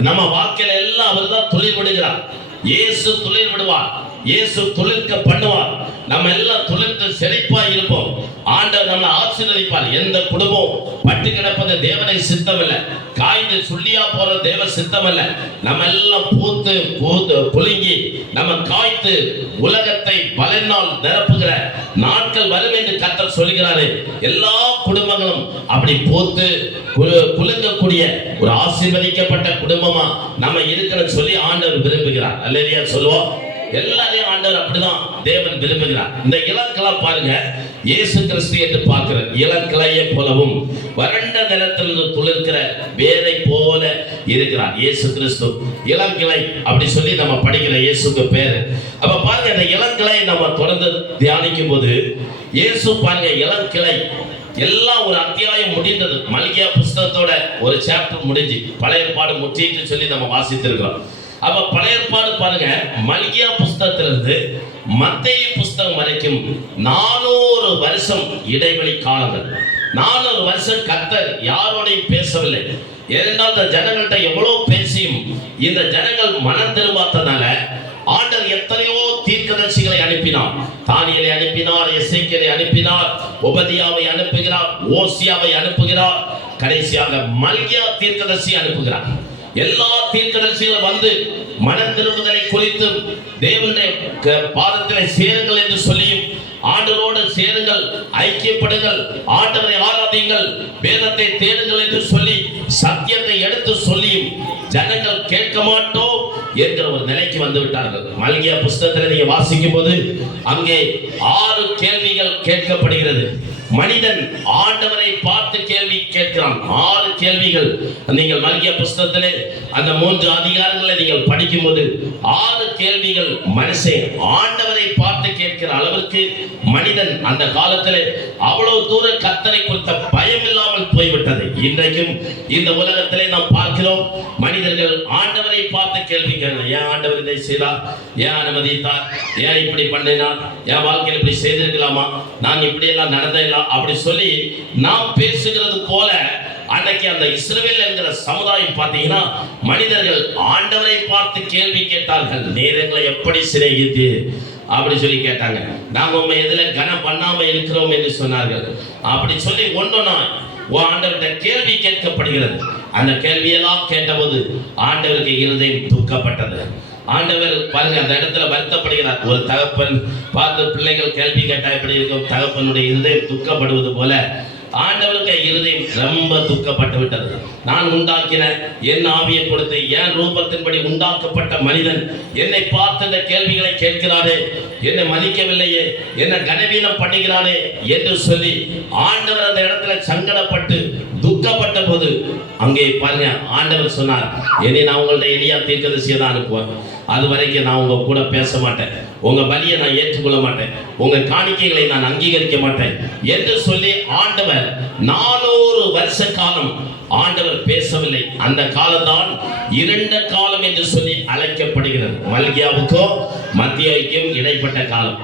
நம்ம வாழ்க்கையில எல்லாம் அவர் தான் துளிர் விடுகிறார். இயேசு துளிர் விடுவார், இயேசு துளிர்க்க பண்ணுவார். நம்ம எல்லாம் துளிர்த்து செழிப்பா இருப்போம். ஆண்டவர் நம்மை ஆசீர்வதிப்பார். எந்த குடும்பம் பட்டு கிடப்பது தேவனை சித்தம் இல்லை, காய்ந்து சுள்ளியா போற தேவ சித்தம் இல்லை. நம்ம எல்லாம் பூத்து குலுங்கி நம்ம காய்த்து உலகத்தை பலனால் நிரப்புகிற நாட்கள் வரும் என்று கர்த்தர் சொல்கிறாரு. எல்லா குடும்பங்களும் அப்படி பூத்து குலுங்கக்கூடிய ஒரு ஆசீர்வதிக்கப்பட்ட குடும்பமா நம்ம இருக்கணும்னு சொல்லி ஆண்டவர் விரும்புகிறார். அல்லேலூயா சொல்லுவோம். எல்லாரையும் ஆண்டவர் அப்படிதான் தேவன் விரும்புகிறார். இந்த இளங்கிளை பாருங்க, இயேசு கிறிஸ்து என்று பார்க்கிற இளங்கிளையை போலவும் வறண்ட நிலத்திலிருந்து துளிர்க்கிற வேரை போல இருக்கிறார் இயேசு கிறிஸ்து. இளங்கிளை அப்படி சொல்லி நம்ம படிக்கிற இயேசுக்கு பேரு. அப்ப பாருங்க, இந்த இளங்கிளை நம்ம தொடர்ந்து தியானிக்கும் போது இயேசு பாருங்க, இளங்கிளை எல்லாம் ஒரு அத்தியாயம் முடிந்தது. மல்கியா புஸ்தகத்தோட ஒரு சாப்டர் முடிஞ்சு பழைய ஏற்பாடு முற்றிட்டு சொல்லி நம்ம வாசித்திருக்கிறோம். அப்ப பழைய ஏற்பாடு பாருங்க, மல்கியா புஸ்தகத்திலிருந்து மத்தேயு புஸ்தகம் வரைக்கும் 400 வருஷம் இடைவெளி காலங்கள். 400 வருஷம் கர்த்தர் யாரோடையும் பேசவில்லை. ஏனென்றால் இந்த ஜனங்கள்கிட்ட எவ்வளவு பேசியும் இந்த ஜனங்கள் மனம் திரும்பாதனால ஆண்டவர் எத்தனையோ தீர்க்கதரிசிகளை அனுப்பினார். தானியேலை அனுப்பினார், எசேக்கியேலை அனுப்பினார், ஒபதியாவை அனுப்புகிறார், ஓசியாவை அனுப்புகிறார், கடைசியாக மல்கியா தீர்க்கதரிசி அனுப்புகிறார். எல்லா தீர்க்கதரிசிகளும் வந்து மனம் திரும்புதலை குறித்து தேவனுடைய பாதத்திலே சேருங்கள் என்று சொல்லியும், ஆண்டவரோடு சேருங்கள், ஐக்கியப்படுங்கள், ஆண்டவரை ஆராதிங்கள், வேதத்தை தேடுங்கள் என்று சொல்லி சத்தியத்தை எடுத்து சொல்லியும் ஜனங்கள் கேட்க மாட்டோம் என்கிற ஒரு நிலைக்கு வந்து விட்டார்கள். மல்கியா புஸ்தகத்தில் நீங்க வாசிக்கும் போது அங்கே 6 கேள்விகள் கேட்கப்படுகிறது. மனிதன் ஆண்டவரை பார்த்து கேள்வி கேட்கிறான். 6 கேள்விகள். நீங்கள் மல்கியா புஸ்தகத்திலே அந்த 3 அதிகாரங்களை நீங்கள் படிக்கும் போது 6 கேள்விகள் மனுஷன் ஆண்டவரை பார்த்து கேட்கிற அளவிற்கு மனிதன் அந்த காலத்திலே அவ்வளவு தூர கர்த்தரை குறித்த பயம் இல்லாமல் போய்விட்டது. இன்றைக்கும் இந்த உலகத்திலே நாம் பார்க்கிறோம், மனிதர்கள் ஆண்டவரை பார்த்து கேள்வி கேட்கிறார். ஏன் ஆண்டவர் இதை செய்தார்? ஏன் அனுமதித்தார்? ஏன் இப்படி பண்ணினார்? என் வாழ்க்கையில் இப்படி செய்திருக்கலாமா? நான் இப்படி எல்லாம் நடந்தேன் அப்படி சொல்லி நாம் பேசுகிறது போல அன்னைக்கு அந்த இஸ்ரவேல் என்கிற சமுதாயம் பார்த்தீங்கன்னா மனிதர்கள் ஆண்டவரை பார்த்து கேள்வி கேட்டார்கள். நேரங்களை எப்படி சிநேகித்து அப்படி சொல்லி கேட்டாங்க. நாம உண்மை எதுல கனம் பண்ணாம இருக்கிறோம் என்று சொன்னார்கள். அப்படி சொல்லி ஒன்றொன்னா ஆண்டவர்கிட்ட கேள்வி கேட்கப்படுகிறது. அந்த கேள்வியெல்லாம் கேட்டபோது ஆண்டவருக்கு இருதயம் துக்கப்பட்டது. ஆண்டவர் பாருங்க, அந்த இடத்துல வருத்தப்படுகிறார். ஒரு தகப்பன் பார்த்து பிள்ளைகள் கேள்வி கேட்டா எப்படி இருக்கும்? தகப்பனுடைய இருதயம் துக்கப்படுவது போல ஆண்டவருக்கு இருதயம் ரொம்ப துக்கப்பட்டு விட்டது. நான் உண்டாக்கின என் ஆவியை கொடுத்து என் ரூபத்தின்படி உண்டாக்கப்பட்ட மனிதன் என்னை பார்த்து இந்த கேள்விகளை கேட்கிறானே, என்னை மதிக்கவில்லையே, என்னை கனவீனம் பண்ணுகிறானே என்று சொல்லி ஆண்டவர் அந்த இடத்துல சங்கடப்பட்டு துக்கப்பட்ட போது அங்கே பாருங்க, ஆண்டவர் சொன்னார், இனி நான் உங்கள்ட்ட எலியா தீர்க்கதரிசியை தான் அனுப்புவேன். அது வரைக்கும் நான் உங்க கூட பேச மாட்டேன், உங்க பலியை நான் ஏற்றுக்கொள்ள மாட்டேன், உங்க காணிக்கைகளை நான் அங்கீகரிக்க மாட்டேன் என்று சொல்லி ஆண்டவர் 400 வருஷ காலம் ஆண்டவர் பேசவில்லை. அந்த காலம்தான் இருண்ட காலம் என்று சொல்லி அழைக்கப்படுகிறது. மல்கியாவுக்கும் மத்தியாவுக்கும் இடைப்பட்ட காலம்.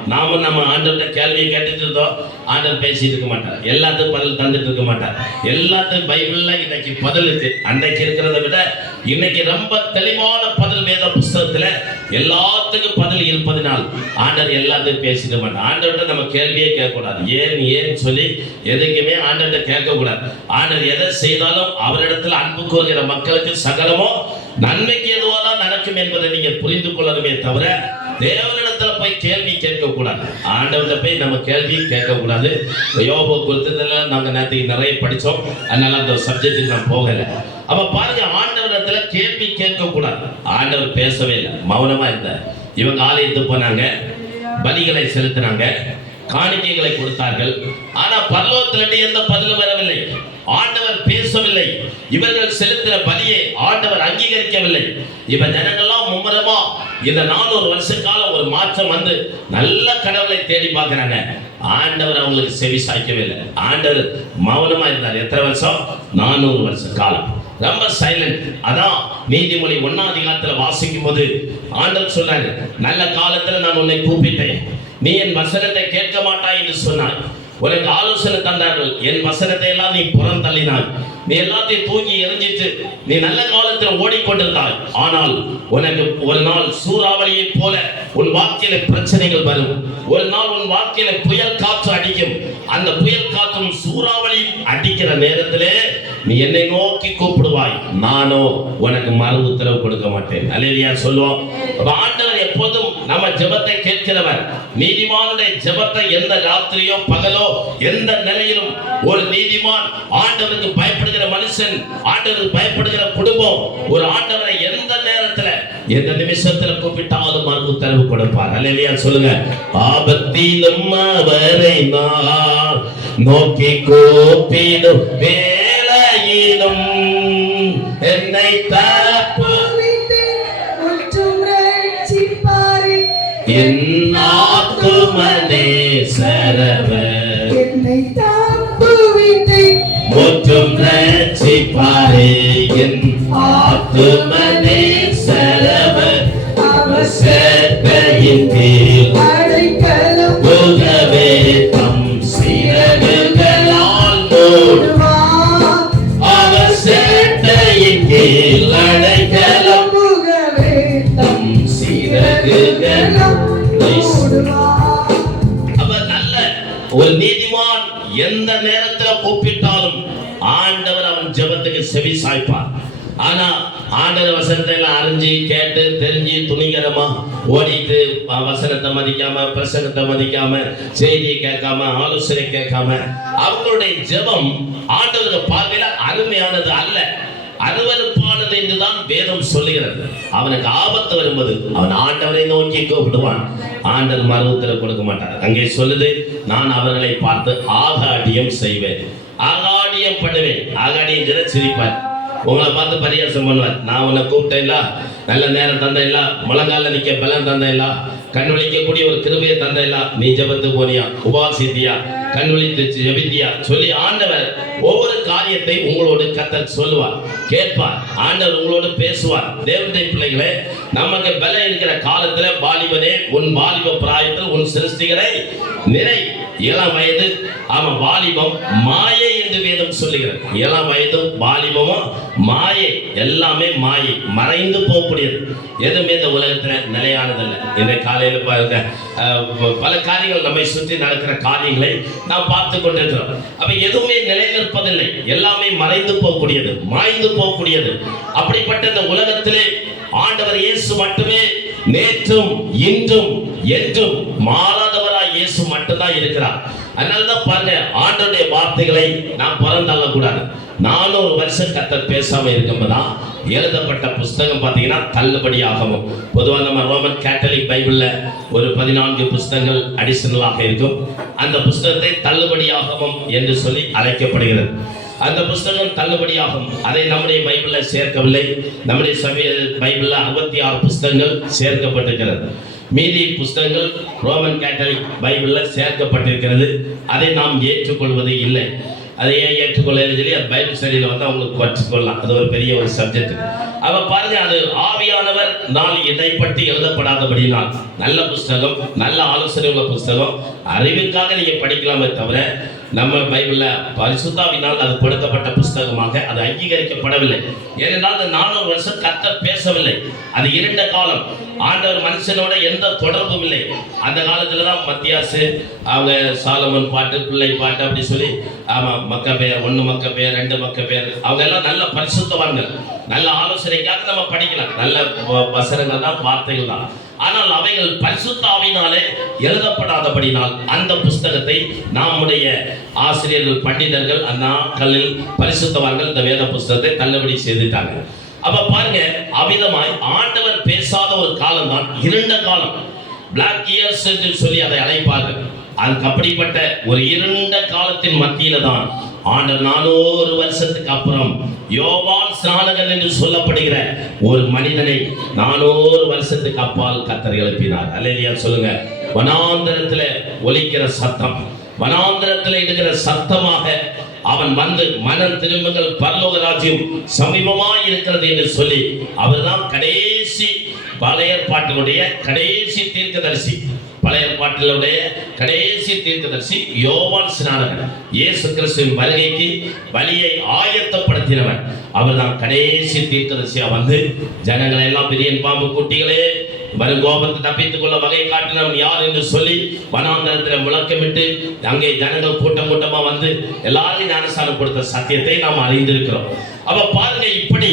நம்ம ஆண்டவர்கிட்ட கேள்வியை கேட்டுட்டு இருந்தோம், ஆண்டவர் பேசிட்டு இருக்க மாட்டார், எல்லாத்துக்கும் பதில் தந்துட்டு இருக்க மாட்டார். எல்லாத்துக்கும் பைபிள்ல இன்னைக்கு பதில் இருக்கு. அன்னைக்கு இருக்கிறத விட இன்னைக்கு ரொம்ப தெளிவான பதில் வேத புஸ்தகத்துல எல்லாத்துக்கும் பதில் இருப்பதனால் ஆண்டவர் எல்லாத்துக்கும் பேசிட மாட்டார். ஆண்டவர்கிட்ட நம்ம கேள்வியே கேட்கக்கூடாது. ஏன் சொல்லி எதுக்குமே ஆண்டவர்கிட்ட கேட்கக்கூடாது. ஆண்டவர் எதை செய்தாலும் அவரிடத்தில் அன்பு கூறுகிற மக்களுக்கு சகலமோ நன்மைக்கு எதுவாதான் நடக்கும் என்பதை நீங்க புரிந்து கொள்ளணுமே தவிர தேவனிடத்துல போய் கேள்வி கேட்க கூடாது. ஆண்டவர்கிட்ட போய் நம்ம கேள்வி கேட்க கூடாது. யோபு குறித்ததெல்லாம் நாங்க நேற்றுக்கு நிறைய படிச்சோம், அதனால அந்த சப்ஜெக்டுக்கு நான் போகல. அப்ப பாருங்க, ஆண்டவரிடத்துல கேள்வி கேட்க கூடாது. ஆண்டவர் பேசவே இல்லை, மௌனமா இருந்தார். இவங்க ஆலயத்துக்கு போனாங்க, பலிகளை செலுத்தினாங்க, காணிக்கைகளை கொடுத்தார்கள். ஆனா பரலோகத்திலிருந்து எந்த பதிலும் வரவில்லை. ஆண்டவர் பேசவில்லை. இவர்கள் செலுத்தின பலியை ஆண்டவர் அங்கீகரிக்கவில்லை. இவ ஜனங்கள்லாம் மும்முரமா இந்த 400 வருஷ காலம் ஒரு மாற்றம் வந்து நல்ல கடவுளை தேடி பார்க்கிறாங்க. ஆண்டவர் அவங்களுக்கு செவி சாய்க்கவே இல்லை. ஆண்டவர் மௌனமா இருந்தார். எத்தனை வருஷம்? 400 வருஷ காலம். ரொம்ப சைலண்ட். அதான் நீதிமொழி 1ஆம் அதிகாரத்துல வாசிக்கும் போது ஆண்டவர் சொல்றாரு, நல்ல காலத்துல நான் உன்னை கூப்பிட்டேன், நீ என் வசனத்தை கேட்க மாட்டாய் என்று சொன்னார். உனக்கு ஆலோசனை தந்தார்கள், என் வசனத்தை எல்லாம் நீ புறம் தள்ளினாய். நீ எல்லாத்தையும் தூக்கி எரிஞ்சிட்டு நீ நல்ல காலத்தில் ஓடிக்கொண்டிருந்தாய். ஆனால் உனக்கு ஒரு நாள் சூறாவளியை போல உன் வாழ்க்கையில பிரச்சனைகள் வரும். ஒரு நாள் உன் வாழ்க்கையில புயல் காற்று அடிக்கும். அந்த புயல் காற்றும் சூறாவளியும் அடிக்கிற நேரத்திலே நீ என்னை நோக்கி கூப்பிடுவாய், நானோ உனக்கு மறு உத்தரவு கொடுக்க மாட்டேன். அல்லேலூயா சொல்லுவோம். ஆண்டவர் எப்போதும் நம்ம ஜெபத்தை கேட்கிறவர். நீதிமானுடைய ஜெபத்தை எந்த ராத்திரியோ பகலோ எந்த நிலையிலும் ஒரு நீதிமான், ஆண்டவருக்கு பயப்படுகிற மனுஷன், ஆண்டவருக்கு பயப்படுகிற குடும்பம் ஒரு ஆண்டவரை எந்த நேரத்துல எந்த நிமிஷத்துல கூப்பிட்டாலும் மறு உத்தரவு கொடுப்பார். அல்லேலூயா சொல்லுங்க. ஆபத்திலும் அவரை நான் நோக்கி கூப்பிடும் வேளையிலும் என்னை தப்புவித்து முற்றும் ரட்சிப்பாரே என் ஆத்துமனே சரவர் என்னை தப்புவித்து முற்றும் ரட்சிப்பாரே என் ஆத்துமனே சரவர் அவர் சேட்டையின் கீழ் அடைக்கலம் புகவே தம் சிறகுகளால் மூடுவார். அவர் சேட்டையின் கீழ் அடைக்கலம் புகவே தம் சிறகுகளால் மூடுவார். அவர் நல்ல ஒரு நீதிமான். எந்த நேரத்தில் கூப்பிட்டாலும் ஆண்டவர் அவன் ஜெபத்துக்கு செவி சாய்ப்பார். ஆனா ஆண்டவர் வசனத்தை எல்லாம் அறிஞ்சு கேட்டு தெரிஞ்சு துணிகரமா ஓடிட்டு வசனத்தை மதிக்காம, பிரசங்கத்தை மதிக்காம, செய்தியை கேட்காம, ஆலோசனை கேட்காம அவங்களுடைய ஜெபம் ஆண்டவருக்கு பார்வையில அருமையானது அல்ல, அருவருப்பானது என்றுதான் வேதம் சொல்லுகிறது. அவனுக்கு ஆபத்து வரும்போது அவன் ஆண்டவரை நோக்கி கூப்பிடுவான். ஆண்டவர் மறு உத்தரவு கொடுக்க மாட்டார். அங்கே சொல்லுது, நான் அவர்களை பார்த்து ஆகாடியம் செய்வேன், ஆகாடியம் பண்ணுவேன். ஆகாடியம் சிரிப்பார், உங்களை பார்த்து பரியாசம் பண்ணுவார். நான் உன்னை கூப்பிட்டேன்ல, நல்ல நேரம் தந்தையில, முழங்கால நிக்க பலன் தந்தையில, கண்வழிக்கக்கூடிய ஒரு கிருபையை தந்தையில, நீ ஜெபத்து போனியா, உபாசித்தியா, கண்வழித்து ஜெபித்தியா சொல்லி ஆண்டவர் ஒவ்வொரு காரியத்தை உங்களோடு கர்த்தர் சொல்லுவார், கேட்பார். ஆண்டவர் உங்களோடு பேசுவார். தேவனுடைய பிள்ளைகளே, நமக்கு பலம் இருக்கிற காலத்துல வாலிபனே, உன் வாலிப பிராயத்தில் உன் சிருஷ்டிகரை நினை. இளம் வயது அவன் வாலிபம் மாயை என்று வேதம் சொல்லுகிறது. இளம் வயதும் வாலிபமும் மாயை, எல்லாமே மாயை, மறைந்து போகக்கூடியது. எதுவுமே இந்த உலகத்துல நிலையானதில்லை. இந்த காலையில பாருங்க, பல காரியங்கள் நம்மை சுற்றி நடக்கிற காரியங்களை நாம் பார்த்து கொண்டிருக்கிறோம். அப்ப எதுவுமே நிலை நிற்பதில்லை, எல்லாமே மறைந்து போகக்கூடியது, மாய்ந்து போகக்கூடியது. அப்படிப்பட்ட இந்த உலகத்திலே ஆண்டவர் இயேசு மட்டுமே நேற்றும் இன்றும் என்றும் மாறாதவராய் இயேசு மட்டும்தான் இருக்கிறார். அதனாலதான் பாருங்க, ஆண்டவருடைய வார்த்தைகளை நாம் புறந்தள்ள கூடாது. 400 வருஷம் கர்த்தர் பேசாம இருக்கும்போதுதான் எழுதப்பட்ட புஸ்தகம் பார்த்தீங்கன்னா தள்ளுபடியாகவும். பொதுவாக நம்ம ரோமன் கேத்தலிக் பைபிள்ல ஒரு 14 புஸ்தகங்கள் அடிஷனலாக இருக்கும். அந்த புஸ்தகத்தை தள்ளுபடியாகவும் என்று சொல்லி அழைக்கப்படுகிறது. அந்த புஸ்தகம் தள்ளுபடியாகும். அதை நம்முடைய பைபிள்ல சேர்க்கவில்லை. நம்முடைய பைபிள்ல 66 புஸ்தகங்கள் சேர்க்கப்பட்டிருக்கிறது. மீதி புஸ்தகங்கள் ரோமன் கேத்தலிக் பைபிள்ல சேர்க்கப்பட்டிருக்கிறது. அதை நாம் ஏற்றுக்கொள்வது இல்லை. அதை ஏன் ஏற்றுக்கொள்ளன்னு சொல்லி அது பைபிள் ஸ்டடியில் வந்து அவங்களுக்கு கற்றுக்கொள்ளலாம். அது ஒரு பெரிய ஒரு சப்ஜெக்ட். அவ பாருங்க, அது ஆவியானவர் நாள் இடைப்பட்டு எழுதப்படாதபடினால் நல்ல புஸ்தகம், நல்ல ஆலோசனை உள்ள புஸ்தகம், அறிவுக்காக நீங்க படிக்கலாமே தவிர நம்ம பைபிள்ல பரிசுத்தாவினால் அது கொடுக்கப்பட்ட புஸ்தகமாக அது அங்கீகரிக்கப்படவில்லை. ஏனென்றால் அந்த 400 வருஷம் கர்த்தர் பேசவில்லை. அது இருண்ட காலம். ஆண்டவர் மனுஷனோட எந்த தொடர்பும் இல்லை. அந்த காலத்துல தான் மத்தியாசு, அவங்க சாலமன் பாட்டு, பிள்ளை பாட்டு அப்படி சொல்லி, ஆமா, மக்கபேர் 1, மக்கபேர் 2, மக்கபேர், அவங்க எல்லாம் நல்ல பரிசுத்தவான்கள். நல்ல ஆலோசனைக்காக நம்ம படிக்கலாம். நல்ல வசனங்கள் தான், வார்த்தைகள் தான். ஆனால் அவைகள் பரிசுத்த ஆவியினாலே எழுதப்படாதபடினால் அந்த புஸ்தகத்தை நம்முடைய ஆசிரியர்கள், பண்டிதர்கள் அந்நாட்களில் பரிசுத்தவான்கள் இந்த வேத புஸ்தகத்தை தள்ளுபடி செய்துட்டாங்க. அப்ப பாருங்க, அவ்விதமாய் ஆண்டவர் பேசாத ஒரு காலம் தான் இருண்ட காலம். பிளாக் இயர்ஸ் என்று சொல்லி அதை அழைப்பார்கள். அதுக்கு அப்படிப்பட்ட ஒரு இருண்ட காலத்தின் மத்தியில தான் ஆண்டவர் 400 வருஷத்துக்கு அப்புறம் யோவான் ஸ்நானகன் என்று சொல்லப்படுகிற ஒரு மனிதனை 400 வருஷத்துக்கு அப்பால் கர்த்தர் எழுப்பினார். அல்லேலூயா சொல்லுங்க. வனாந்தரத்தில் ஒலிக்கிற சத்தம், வனாந்தரத்தில் இடுகிற சத்தமாக அவன் வந்து மனம் திரும்புங்கள், பரலோக ராஜ்யம் சமீபமாய் இருக்கிறது என்று சொல்லி அவர்தான் கடைசி பழைய ஏற்பாட்டினுடைய கடைசி தீர்க்கதரிசி. பழைய ஏற்பாட்டினுடைய கடைசி தீர்க்கதரிசி யோவான் ஸ்நானகன். இயேசு கிறிஸ்துவின் வருகைக்கு வழியை ஆயத்தப்படுத்தினவன். அவர் தான் கடைசி தீர்க்கதரிசியா வந்து ஜனங்களை எல்லாம் பிரியன் பாம்பு குட்டிகளே வரும் கோபத்தை தப்பித்துக் கொள்ள வகை காட்டினவன் யார் என்று சொல்லி வனாந்தரத்தில் முழக்கமிட்டு அங்கே ஜனங்கள் கூட்டம் கூட்டமா வந்து எல்லாரும் ஞானஸ்தானம் கொடுத்த சத்தியத்தை நாம் அறிந்திருக்கிறோம். அப்ப பாருங்க, இப்படி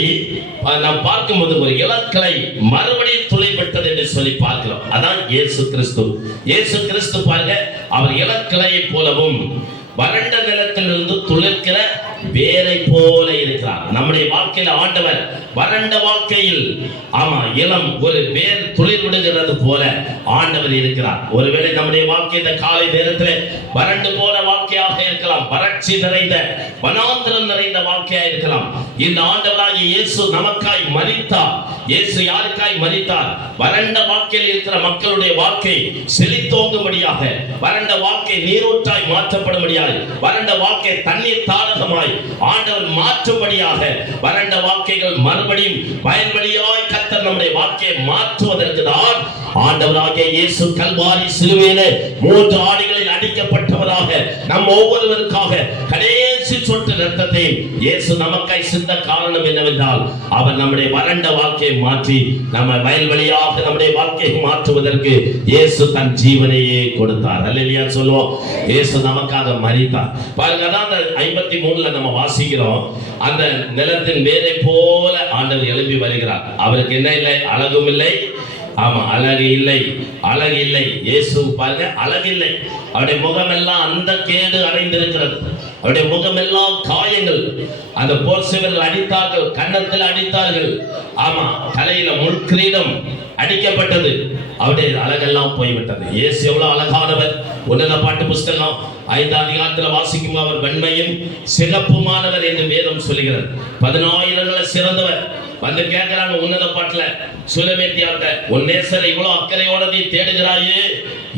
நாம் பார்க்கும்போது ஒரு இளக்கிளை மறுபடியும் துளைப்பட்டது என்று சொல்லி பார்க்கிறோம். அதான் இயேசு கிறிஸ்து. இயேசு கிறிஸ்து பாருங்க, அவர் இளக்கிளையை போலவும் வறண்ட நிலத்திலிருந்து துளிர்க்கிற வேரை போல இருக்கிறார். நம்முடைய வாழ்க்கையில ஆண்டவர் வறண்ட வாழ்க்கையில், ஆமா, இளம் ஒரு வேர் துளிர் விடுகிறது போல ஆண்டவர் இருக்கிறார். ஒருவேளை நம்முடைய வாழ்க்கை இந்த காலை நேரத்தில் வறண்டு போன வாழ்க்கையாக இருக்கலாம், வறட்சி நிறைந்த வனாந்தரம் நிறைந்த வாழ்க்கையா இருக்கலாம். இந்த ஆண்டவராகிய இயேசு நமக்காய் மரித்தார். இயேசு யாருக்காய் மரித்தார்? வறண்ட வாழ்க்கையில் இருக்கிற மக்களுடைய வாழ்க்கை செழித்தோங்கும்படியாக, வறண்ட வாழ்க்கை நீரூற்றாய் மாற்றப்படும்படியாக, வறண்ட வாழ்க்கை தண்ணீர் தாரகமாய் ஆண்டவர் மாற்றும்படியாக, வறண்ட வாழ்க்கைகள் மறுபடியும் வயல்வெளியாய் கர்த்தர் நம்முடைய வாழ்க்கையை மாற்றுவதற்கு தான் ஆண்டவராகிய இயேசு கல்வாரி சிலுவையிலே 3 ஆணிகளில் அடிக்கப்பட்டவராக நம் ஒவ்வொருவருக்காக கடைசி சொட்டு இரத்தத்தை இயேசு நமக்காய் சிந்த காரணம் என்னவென்றால், அவர் நம்முடைய வறண்ட வாழ்க்கையை மாற்றி நம்ம வயல்வெளியாக நம்முடைய வாழ்க்கையை மாற்றுவதற்கு இயேசு தன் ஜீவனையே கொடுத்தார். அல்லேலூயா சொல்லுவோம். இயேசு நமக்காக மரித்தார். பாருங்க, அதான் அந்த 53ல நம்ம வாசிக்கிறோம். அந்த நிலத்தின் வேரை போல ஆண்டவர் எழுப்பி வருகிறார். அவருக்கு என்ன இல்லை? அழகும் இல்லை, ஆமா, அழகு இல்லை, அழகு இல்லை. இயேசு பாருங்க, அழகு இல்லை. அவருடைய முகமெல்லாம் அந்த கேடு அடைந்திருக்கிறது. அவருடைய முகமெல்லாம் காயங்கள். அந்த போர் சேவர்கள் அடித்தார்கள், கன்னத்தில் அடித்தார்கள், ஆமா, தலையில முள்கிரீடம் அடிக்கப்பட்டது. அவருடைய அழகெல்லாம் போய்விட்டது. இயேசு எவ்வளவு அழகானவர்! உன்னத பாட்டு புஸ்தகம் 5ஆம் அதிகாரத்தில் வாசிக்கும் அவர் வெண்மையும் சிகப்புமானவர் என்று வேதம் சொல்லுகிறது. 10,000 சிறந்தவர். வந்து கேட்கிறாங்க உன்னத பாட்டுல சுலமேத்தியாட்ட, உன் நேசரை இவ்வளவு அக்கறையோட நீ தேடுகிறாயே,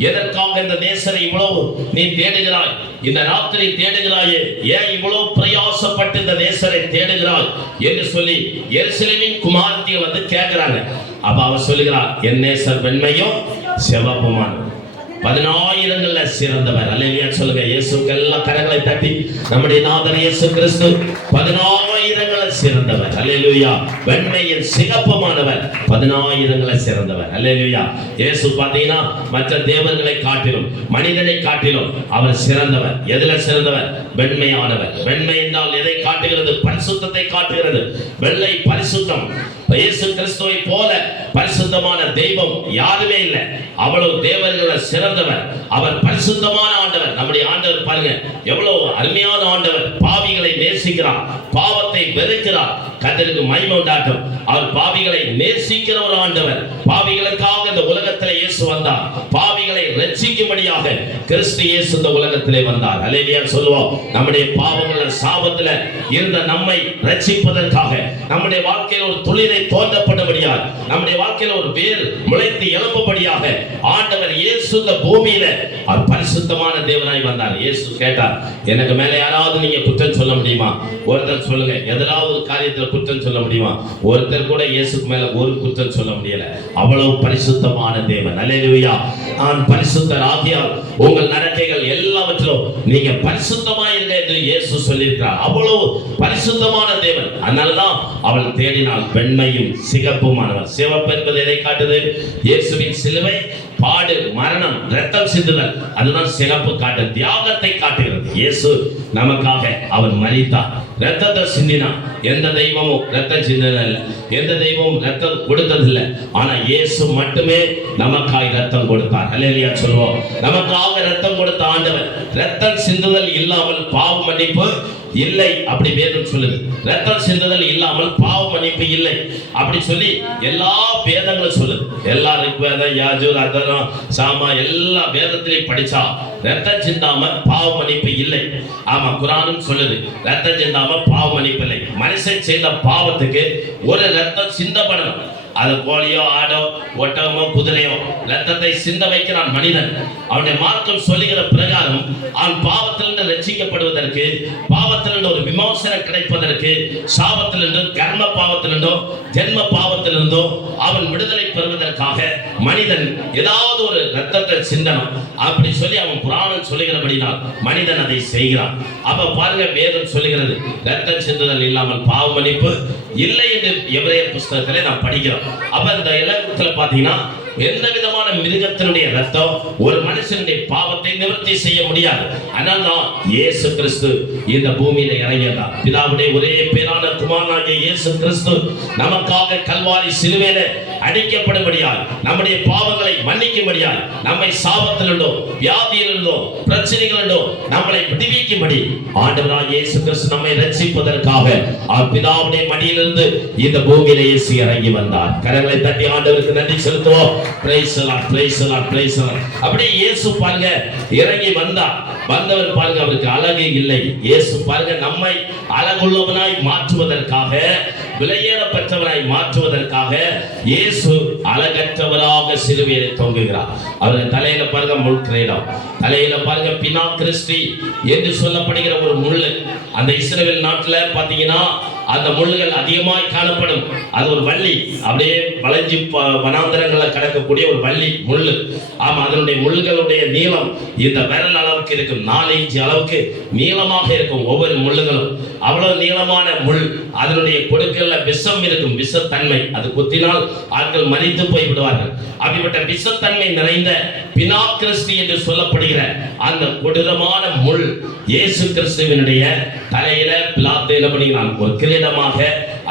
எதற்காக இந்த நேசரை இவ்வளவு நீ தேடுகிறாய்? இந்த ராத்திரி தேடுகிறாயே, ஏன் இவ்வளவு பிரயாசப்பட்டு இந்த நேசரை தேடுகிறாய் என்று சொல்லி எருசலேமின் குமாரத்தியை வந்து கேட்கிறாங்க. அப்ப அவர் சொல்லுகிறார், என் நேசர் வெண்மையும் சிவப்புமான 10,000 சிறந்தவர். அல்லேலூயா சொல்லுங்க. இயேசுக்கு எல்லா கரங்களை தட்டி நம்முடைய நாதர் இயேசு கிறிஸ்து 10,000 சிறந்தவர். அல்லேலூயா. வெண்மையில் சிகப்புமானவர் 10,000 சிறந்தவர். அல்லேலூயா. இயேசு பார்த்தீங்கன்னா மற்ற தேவர்களை காட்டிலும் மனிதனை காட்டிலும் அவர் சிறந்தவர். எதுல சிறந்தவர்? வெண்மையானவர். வெண்மை என்றால் எதை காட்டுகிறது? பரிசுத்தத்தை காட்டுகிறது. வெள்ளை பரிசுத்தம். இயேசு கிறிஸ்துவை போல பரிசுத்தமான தெய்வம் யாருமே இல்லை. அவ்வளவு தேவர்களை சிறந்தவர். அவர் பரிசுத்தமான ஆண்டவர். நம்முடைய ஆண்டவர் பாருங்க எவ்வளவு அருமையான ஆண்டவர். பாவிகளை நேசிக்கிறார், பாவத்தை வெறுக்கிறார். கர்த்தருக்கு மகிமை உண்டாகட்டும். அவர் பாவிகளை நேசிக்கிற ஒரு ஆண்டவர். பாவிகளுக்காக இந்த உலகத்திலே இயேசு வந்தார். பாவிகளை ரட்சிக்கும்படியாக கிறிஸ்து இயேசு இந்த உலகத்திலே வந்தார். அல்லேலூயா சொல்லுவோம். நம்முடைய பாவங்கள சாபத்துல இருந்த நம்மை ரட்சிப்பதற்காக, நம்முடைய வாழ்க்கையில் ஒரு துளிரை தோன்றப்படும்படியாக, நம்முடைய வாழ்க்கையில் ஒரு வேர் முளைத்து எழும்பும்படியாக ஆண்டவர் இயேசு இந்த பூமியில அவர் பரிசுத்தமான தேவனாய் வந்தார். இயேசு கேட்டார், எனக்கு மேல யாராவது நீங்க குற்றம் சொல்ல முடியுமா? ஒருத்தர் சொல்லுங்க. எதாவது ஒரு காரியத்துல குற்றம் சொல்ல முடியுமா? ஒருத்தர் கூட இயேசுக்கு மேல ஒரு குற்றம் சொல்ல முடியல. அவ்வளவு பரிசுத்தமான தேவன். அல்லேலூயா. நான் பரிசுத்தர் ஆகியால் உங்கள் நடக்கைகள் எல்லாவற்றிலும் நீங்க பரிசுத்தமாயிருங்க என்று இயேசு சொல்லியிருக்கிறார். அவ்வளவு பரிசுத்தமான தேவன். அதனாலதான் அவள் தேடினால் வெண்மையும் சிகப்புமானவர். சிவப்பு என்பது எதை காட்டுது? இயேசுவின் சிலுவை, பாடு, மரணம், ரத்தம் சிந்துதல், அதுதான் சிகப்பு காட்டு, தியாகத்தை காட்டுகிறது. இயேசு நமக்காக அவர் மரித்தார், ரத்தத்தை சிந்தினார். எந்த தெய்வமும் ரத்தம் சிந்தினதில்லை, எந்த தெய்வமும் ரத்தம் கொடுத்ததில்லை. ஆனா இயேசு மட்டுமே நமக்காக ரத்தம் கொடுத்தார். அல்லேலூயா சொல்வோம். நமக்காக ரத்தம் கொடுத்த ஆண்டவர். ரத்தம் சிந்துதல் இல்லாமல் பாவ மன்னிப்பு இல்லை, அப்படி வேதம் சொல்லுது. ரத்தம் சிந்துதல் இல்லாமல் பாவ மன்னிப்பு இல்லை அப்படி சொல்லி எல்லா வேதங்களும் சொல்லுது. எல்லா ரிக்வேதம், யாஜூர், அதர்வம், சாமா எல்லா வேதத்திலையும் படிச்சா ரத்தம் சிந்தாம பாவ மன்னிப்பு இல்லை. ஆமா, குர்ஆனும் சொல்லுது ரத்தம் சிந்தாம பாவ மன்னிப்பு இல்லை. மனுஷன் செய்த பாவத்துக்கு ஒரு ரத்தம் சிந்தப்படணும். அது கோழியோ, ஆடோ, ஒட்டகமோ, குதிரையோ ரத்தத்தை சிந்த வைக்கிறான் மனிதன். அவனுடைய மார்க்கம் சொல்லுகிற பிரகாரம் அவன் பாவத்திலிருந்து ரட்சிக்கப்படுவதற்கு, பாவத்திலிருந்து ஒரு விமோசனம் கிடைப்பதற்கு, சாபத்திலிருந்து, கர்ம பாவத்திலிருந்தோ ஜென்ம பாவத்திலிருந்தோ அவன் விடுதலை பெறுவதற்காக மனிதன் ஏதாவது ஒரு ரத்தத்தை சிந்தனம் அப்படி சொல்லி அவன் புராணம் சொல்லுகிறபடினால் மனிதன் அதை செய்கிறான். அப்ப பாருங்க, வேதம் சொல்லுகிறது ரத்தம் சிந்துதல் இல்லாமல் பாவ மன்னிப்பு இல்லை என்று எபிரேயர் புஸ்தகத்திலே நாம் படிக்கிறோம். அப்ப இந்த இலக்கத்துல பாத்தீங்கன்னா எந்த விதமான மிருகத்தினுடைய ரத்தம் ஒரு மனுஷனுடைய பாவத்தை நிவர்த்தி செய்ய முடியாது. அதனால்தான் இயேசு கிறிஸ்து இந்த பூமியில இறங்கியதார். பிதாவுடைய ஒரே பேரான குமாரனாகிய இயேசு கிறிஸ்து நமக்காக கல்வாரி சிலுவையில அடிக்கப்படும்படியால், நம்முடைய பாவங்களை மன்னிக்கும்படியால், நம்மை சாபத்திலிருந்தோ வியாதியிலிருந்தோ பிரச்சனைகளிலிருந்தோ நம்மளை விடுவிக்கும்படி ஆண்டவராகிய இயேசு கிறிஸ்து நம்மை ரட்சிப்பதற்காக பிதாவுடைய மடியிலிருந்து இந்த பூமியில இயேசு இறங்கி வந்தார். கரங்களை தட்டி ஆண்டவருக்கு நன்றி செலுத்துவோம். Price the Lord, price the Lord, price the Lord. அப்படியே இயேசு பாருங்க இறங்கி வந்தார். வந்தவர் பாருங்க, அவருக்கு அழகு இல்லை. இயேசு பாருங்க நம்மை அழகுள்ளவனாய் மாற்றுவதற்காக, விலையேறப்பட்டவனாய் மாற்றுவதற்காக இயேசு அழகற்றவராக சிலுவையில் தொங்குகிறார். அவருடைய தலையில பாருங்க முள் கிரீடம், தலையில பாருங்க பினா கிறிஸ்டி என்று சொல்லப்படுகிற ஒரு முள்ளு. அந்த இஸ்ரவேல் நாட்டுல பாத்தீங்கன்னா அந்த முள்ளுகள் அதிகமாய் காணப்படும். அது ஒரு வள்ளி, அப்படியே வளைஞ்சி வனாந்தரங்கள்ல கிடக்கக்கூடிய ஒரு வள்ளி முள்ளு. ஆமா, அதனுடைய முள்ளுகளுடைய நீளம் இந்த விரல் அளவுக்கு இருக்கும், 4 இன்ச் அளவுக்கு நீளமாக இருக்கும் ஒவ்வொரு முள்ளுகளும். அவ்வளவு நீளமான முள். அதனுடைய கொடுக்கல்ல விஷம் இருக்கும், விஷத்தன்மை. அது குத்தினால் ஆட்கள் மரித்து போய் விடுவார்கள். அப்படிப்பட்ட விஷத்தன்மை நிறைந்த பினா கிறிஸ்து என்று சொல்லப்படுகிற அந்த கொடூரமான முள் இயேசு கிறிஸ்துவினுடைய தலையில பிலாத்து என்ன பண்ணினான்? ஒரு கிரீடமாக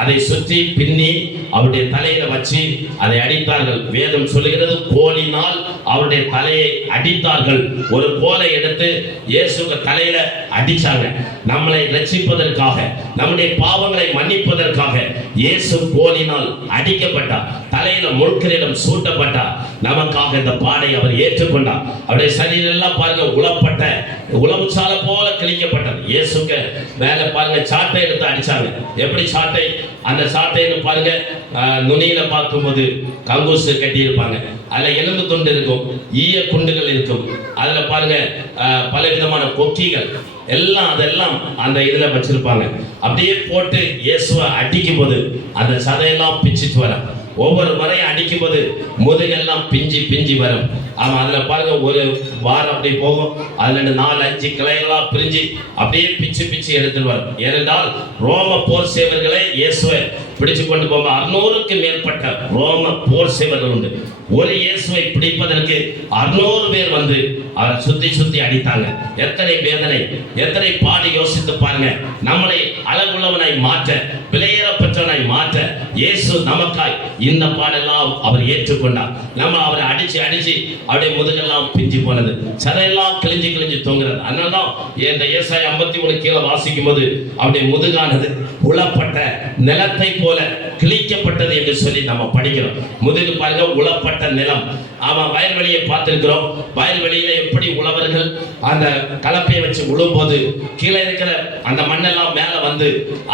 அதை சுற்றி பின்னி அவருடைய தலையில வச்சு அதை அடித்தார்கள். வேதம் சொல்லுகிறது கோலினால் அவருடைய தலையை அடித்தார்கள். ஒரு கோலை எடுத்து இயேசுக்கு தலையில அடிச்சாங்க. நம்மளை ரட்சிப்பதற்காக, நம்முடைய பாவங்களை மன்னிப்பதற்காக இயேசு கோலினால் அடிக்கப்பட்டார். தலையில முள்கிரீடம் சூட்டப்பட்டார். நமக்காக இந்த பாடை அவர் ஏற்றுக்கொண்டார். அவருடைய சரீரம் எல்லாம் பாருங்க உளப்பட்ட உளவுச்சாலை போல கிழிக்கப்பட்டது. இயேசுக்கு மேல பாருங்க சாட்டை எடுத்து அடிச்சாங்க. எப்படி சாட்டை? அந்த சாட்டைன்னு பாருங்க, நுனியில பார்க்கும்போது கங்கூசு கட்டி இருப்பாங்க, அதுல எலும்பு துண்டு இருக்கும், ஈய குண்டுகள் இருக்கும், அதுல பாருங்க பலவிதமான கொக்கிகள் எல்லாம் அதெல்லாம் அந்த இதுல வச்சிருப்பாங்க. அப்படியே போட்டு இயேசுவை அடிக்கும் போது அந்த சதையெல்லாம் பிச்சுட்டு வரும். ஒவ்வொரு முறையும் அடிக்கும் போது முதுகெல்லாம் பிஞ்சி பிஞ்சி வரும். ஆமா, அதுல பாருங்க ஒரு வாரம் அப்படி போகும், அதுல 4-5 கிளைகளா பிரிஞ்சு அப்படியே பிச்சு பிச்சு எடுத்துட்டு வரும். ஏனென்றால் ரோம போர் சேவர்களை இயேசுவை பிடிச்சு கொண்டு போக 600க்கு மேற்பட்ட ரோம போர் சேவர்கள் உண்டு. ஒரு இயேசுவை பிடிப்பதற்கு 600 பேர் வந்து அவரை சுத்தி சுத்தி அடித்தாங்க. எத்தனை வேதனை, எத்தனை பாடு யோசித்து பாருங்க. நம்மளை அழகுள்ளவனாய் மாற்ற, விலையேறப்பட்ட பெற்றவனாய் மாற்ற இயேசு நமக்காய் இந்த பாடெல்லாம் அவர் ஏற்றுக்கொண்டார். நம்ம அவரை அடிச்சு அவருடைய முதுகெல்லாம் பிஞ்சு போனது, சதையெல்லாம் கிழிஞ்சு தொங்குறது. அதனால்தான் இந்த ஏசாயா 53 கீழே வாசிக்கும் போது அவருடைய முதுகானது உளப்பட்ட நிலத்தை போல கிழிக்கப்பட்டது என்று சொல்லி நம்ம படிக்கிறோம். முதுகு பாருங்க, உளப்பட்ட நிலம். அவன் வயல்வெளியை பார்த்திருக்கிறோம். வயல்வெளியில எப்படி உழவர்கள் அந்த கலப்பையை வச்சு உழும்போது கீழே இருக்கிற அந்த மண்ணெல்லாம் மேல வந்து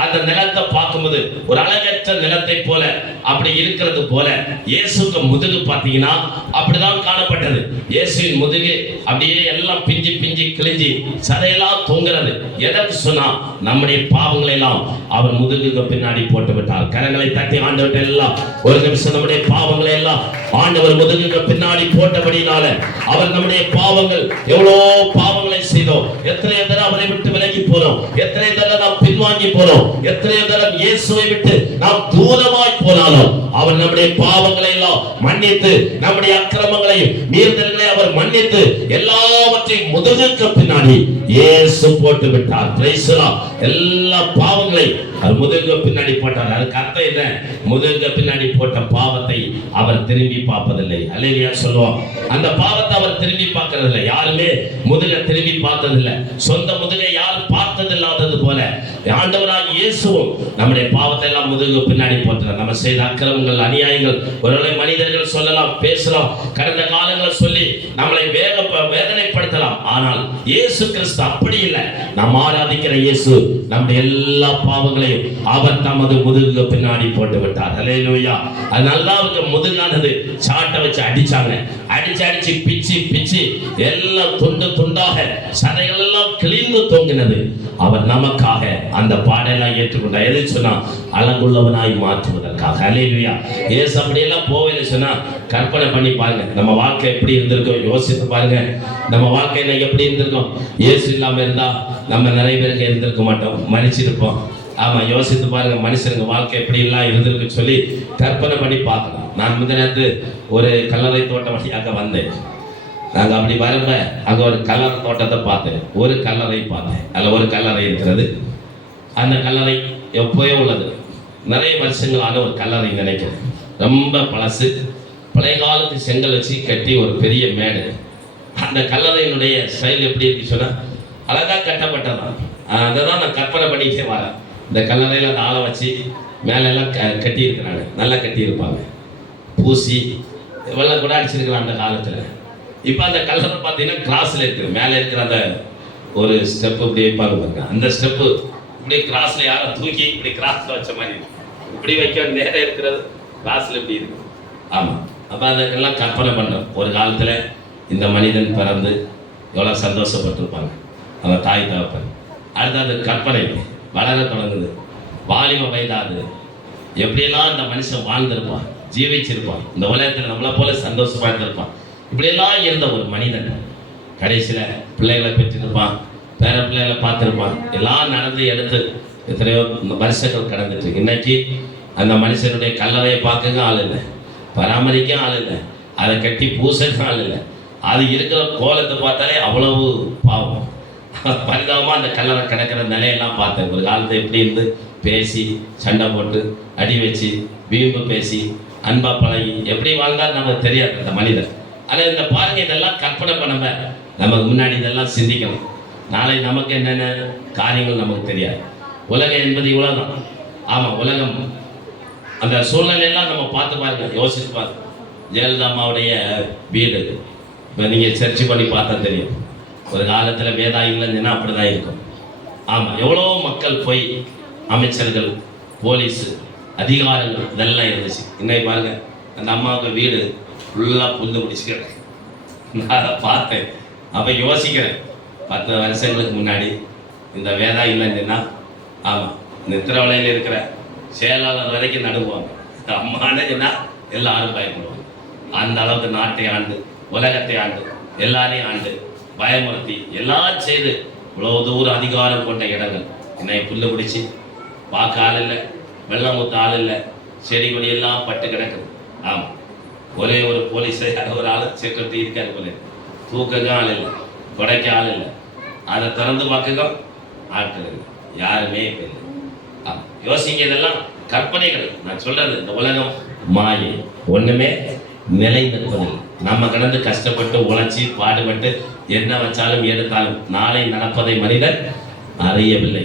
அந்த நிலத்தை பார்க்கும்போது ஒரு அழகற்ற நிலத்தை போல அப்படி இருக்கிறது போல இயேசுக்கு முதுகு பார்த்தீங்கன்னா அப்படிதான் காணப்பட்டது. இயேசுவின் முதுகு அப்படியே எல்லாம் பிஞ்சு கிழிஞ்சி சதையெல்லாம் தொங்குறது. எதற்கு சொன்னா நம்முடைய பாவங்களை எல்லாம் அவர் முதுகுக்கு பின்னாடி போட்டு விட்டார். கரங்களை தட்டி ஆண்டவர்கிட்ட எல்லாம் ஒரு நிமிஷம் நம்முடைய பாவங்களை எல்லாம் ஆண்டவர் முதுகுக்கு பின்னாடி போட்டபடினால அவர் நம்முடைய பாவங்கள் எவ்வளோ பாவங்களை செய்தோம், எத்தனை தடவை அவரை விட்டு விலகி போனோம், எத்தனை தடவை நாம் பின்வாங்கி போனோம், எத்தனை தடவை இயேசுவை விட்டு நாம் தூரமாய் போனாலும் அவர் நம்முடைய பாவங்களை எல்லாம் மன்னித்து நம்முடைய அக்கிரமங்களையும் மீறுதல்களை அவர் மன்னித்து எல்லாவற்றையும் முதுகுக்கு பின்னாடி இயேசு போட்டு விட்டார். Price the Lord. எல்லா பாவங்களை அவர் முதுகுக்கு பின்னாடி போட்டார். அதுக்கு அர்த்தம் என்ன? முதுகுக்கு பின்னாடி போட்ட பாவத்தை அவர் திரும்பி பார்ப்பதில்லை. அல்லேலூயா சொல்லுவோம். அந்த பாவத்தை அவர் திரும்பி பார்க்கறதில்லை. யாருமே முதுகை திரும்பி பார்த்ததில்லை. சொந்த முதுகை யாரும் பார்த்ததில்லாதது போல ஆண்டவராகிய இயேசுவும் நம்முடைய பாவத்தை எல்லாம் முதுகு பின்னாடி போட்டார். நம்ம செய்த அக்கிரமங்கள், அநியாயங்கள், ஒருவேளை மனிதர்கள் சொல்லலாம், பேசலாம், கடந்த காலங்களை சொல்லி நம்மளை வேதனைப்படுத்தலாம். ஆனால் இயேசு கிறிஸ்து அப்படி இல்லை. நாம் ஆராதிக்கிற இயேசு நம்முடைய எல்லா பாவங்களையும் அவர் தமது முதுகு பின்னாடி போட்டு விட்டார். அல்லேலூயா. அதனால அவருக்கு முதுகானது சாட்டை வச்சு அடிச்சாங்க. அடிச்சு பிச்சு எல்லாம் துண்டாக சதைகள் எல்லாம் கிழிந்து தொங்கினது. அவர் நமக்காக அந்த பாடெல்லாம் ஏற்றுக்கொண்டார். எது சொன்னா அழகுள்ளவனாய் மாற்றுவதற்காக. அல்லேலூயா. இயேசு அப்படியெல்லாம் போவேன்னு சொன்னா கற்பனை பண்ணி பாருங்க, நம்ம வாழ்க்கை எப்படி இருந்திருக்கோம். யோசித்து பாருங்க, நம்ம வாழ்க்கையில எப்படி இருந்திருக்கோம். இயேசு இல்லாம இருந்தா நம்ம நிறைய பேருக்கு இருந்திருக்க மாட்டோம், மன்னிச்சிருப்போம். ஆமா, யோசித்து பாருங்க, மனுஷனுக்கு வாழ்க்கை எப்படி எல்லாம் இருந்திருக்கு சொல்லி கற்பனை பண்ணி பார்க்கலாம். நான் முந்தின நேரத்து ஒரு கல்லறை தோட்டம் வழியாக வந்தேன். நாங்க அப்படி வரப்ப அங்க ஒரு கல்லறை தோட்டத்தை பார்த்தேன். ஒரு கல்லறை பார்த்தேன். அதுல ஒரு கல்லறை இருக்கிறது. அந்த கல்லறை எப்போயோ உள்ளது, நிறைய வருஷங்களான ஒரு கல்லறை நினைக்கிறேன். ரொம்ப பழசு, பழைய காலத்து செங்கல் வச்சு கட்டி ஒரு பெரிய மேடு. அந்த கல்லறையினுடைய ஸ்டைல் எப்படி இருக்கு சொன்னா அழகா கட்டப்பட்டதான். அதை தான் நான் கற்பனை பண்ணிக்கிட்டே வரேன். இந்த கல்லறையில் அந்த ஆளை வச்சு மேலெல்லாம் கட்டி இருக்கிறாங்க, நல்லா கட்டியிருப்பாங்க, பூசி இவெல்லாம் கூட அடிச்சிருக்கலாம் அந்த காலத்தில். இப்போ அந்த கல்லறை பார்த்தீங்கன்னா கிராஸில் இருக்குது. மேலே இருக்கிற அந்த ஒரு ஸ்டெப்பு இப்படி வைப்பாங்க பாருங்க, அந்த ஸ்டெப்பு இப்படி கிராஸில் யாரும் தூக்கி இப்படி கிராஸில் வச்ச மாதிரி இப்படி வைக்க நேரம் இருக்கிறது கிராஸில் இப்படி இருக்கு. ஆமாம், அப்போ அதெல்லாம் கற்பனை பண்ணுறோம். ஒரு காலத்தில் இந்த மனிதன் பிறந்து எவ்வளோ சந்தோஷப்பட்டிருப்பாங்க அவன் தாய் தகப்பன். அடுத்தது கற்பனை வளர தொடங்குது, வாலிப வயதாது, எப்படியெல்லாம் இந்த மனுஷன் வாழ்ந்திருப்பான், ஜீவிச்சிருப்பான், இந்த உலகத்தில் நம்மளை போல சந்தோஷமா இருந்திருப்பான். இப்படியெல்லாம் இருந்த ஒரு மனிதன் கடைசியில் பிள்ளைகளை பெற்றிருப்பான், பேர பிள்ளைகளை பார்த்துருப்பான். எல்லாம் நடந்து எடுத்து எத்தனையோ வருஷங்கள் கடந்துட்டு இன்னைக்கு அந்த மனுஷனுடைய கல்லறையை பார்க்கங்க ஆள் இல்லை, பராமரிக்க ஆள் இல்லை, அதை கட்டி பூசக்க ஆள் இல்லை. அது இருக்கிற கோலத்தை பார்த்தாலே அவ்வளவு பாவம், பரிதாபமாக அந்த கல்லறை கிடக்கிற நிலையெல்லாம் பார்த்தேன். ஒரு காலத்தை எப்படி இருந்து பேசி சண்டை போட்டு அடி வச்சு வீம்பு பேசி அன்பா பழகி எப்படி வாழ்ந்தால் நமக்கு தெரியாது அந்த மனிதர். ஆனால் இந்த பாருங்க, இதெல்லாம் கற்பனை பண்ண நமக்கு முன்னாடி இதெல்லாம் சிந்திக்கணும். நாளை நமக்கு என்னென்ன காரியங்கள் நமக்கு தெரியாது. உலகம் என்பது இவ்வளோதான். ஆமாம், உலகம் அந்த சூழ்நிலையெல்லாம் நம்ம பார்த்து பாருங்க, யோசித்து பாருங்க. ஜெயலலிதா அம்மாவுடைய வீடு இப்போ நீங்கள் சர்ச் பண்ணி பார்த்தா தெரியும். ஒரு காலத்தில் வேதா இல்லைன்னா அப்படி தான் இருக்கும். ஆமாம், எவ்வளோ மக்கள் போய் அமைச்சர்கள், போலீஸு, அதிகாரங்கள் இதெல்லாம் இருந்துச்சு. இன்னைக்கு பாருங்க, அந்த அம்மாவுக்கு வீடு ஃபுல்லாக புல்லு பிடிச்சிக்கிறேன். நான் அதை பார்த்தேன். அப்போ யோசிக்கிறேன், 10 வருஷங்களுக்கு முன்னாடி இந்த வேதா இல்லைன்னா ஆமாம் நித்திரவலையில் இருக்கிற செயலாளர் வரைக்கும் நடுவாங்க. அம்மானுன்னா எல்லாரும் பயப்படுவாங்க. அந்த அளவுக்கு நாட்டை ஆண்டு, உலகத்தை ஆண்டு, எல்லாரையும் ஆண்டு, பயமுறுத்தி எல்லாம் செய்து இவ்வளோ தூரம் அதிகாரம் கொண்ட இடங்கள் இன்னைக்கு புல்லு பிடிச்சி பார்க்க ஆள் இல்லை, வெள்ளம் ஊற்ற ஆள் இல்லை, செடி கொடி எல்லாம் பட்டு கிடக்குது. ஆமாம், ஒரே ஒரு போலீஸை ஒரு ஆள் செக்யூரிட்டி இருக்காரு போல, தூக்கங்க ஆள் இல்லை, கொடைக்க ஆள் இல்லை, அதை திறந்து பார்க்க ஆட்கள் இல்லை, யாருமே இப்போ இல்லை. ஆமாம். யோசிங்க, இதெல்லாம் கற்பனைகள். நான் சொல்றது இந்த உலகம் மாயை, ஒண்ணுமே நிலை நிற்பதில்லை. நம்ம கடந்து கஷ்டப்பட்டு உழைச்சி பாடுபட்டு என்ன வச்சாலும் எடுத்தாலும் நாளை நடப்பதை மனிதன் அறியவில்லை.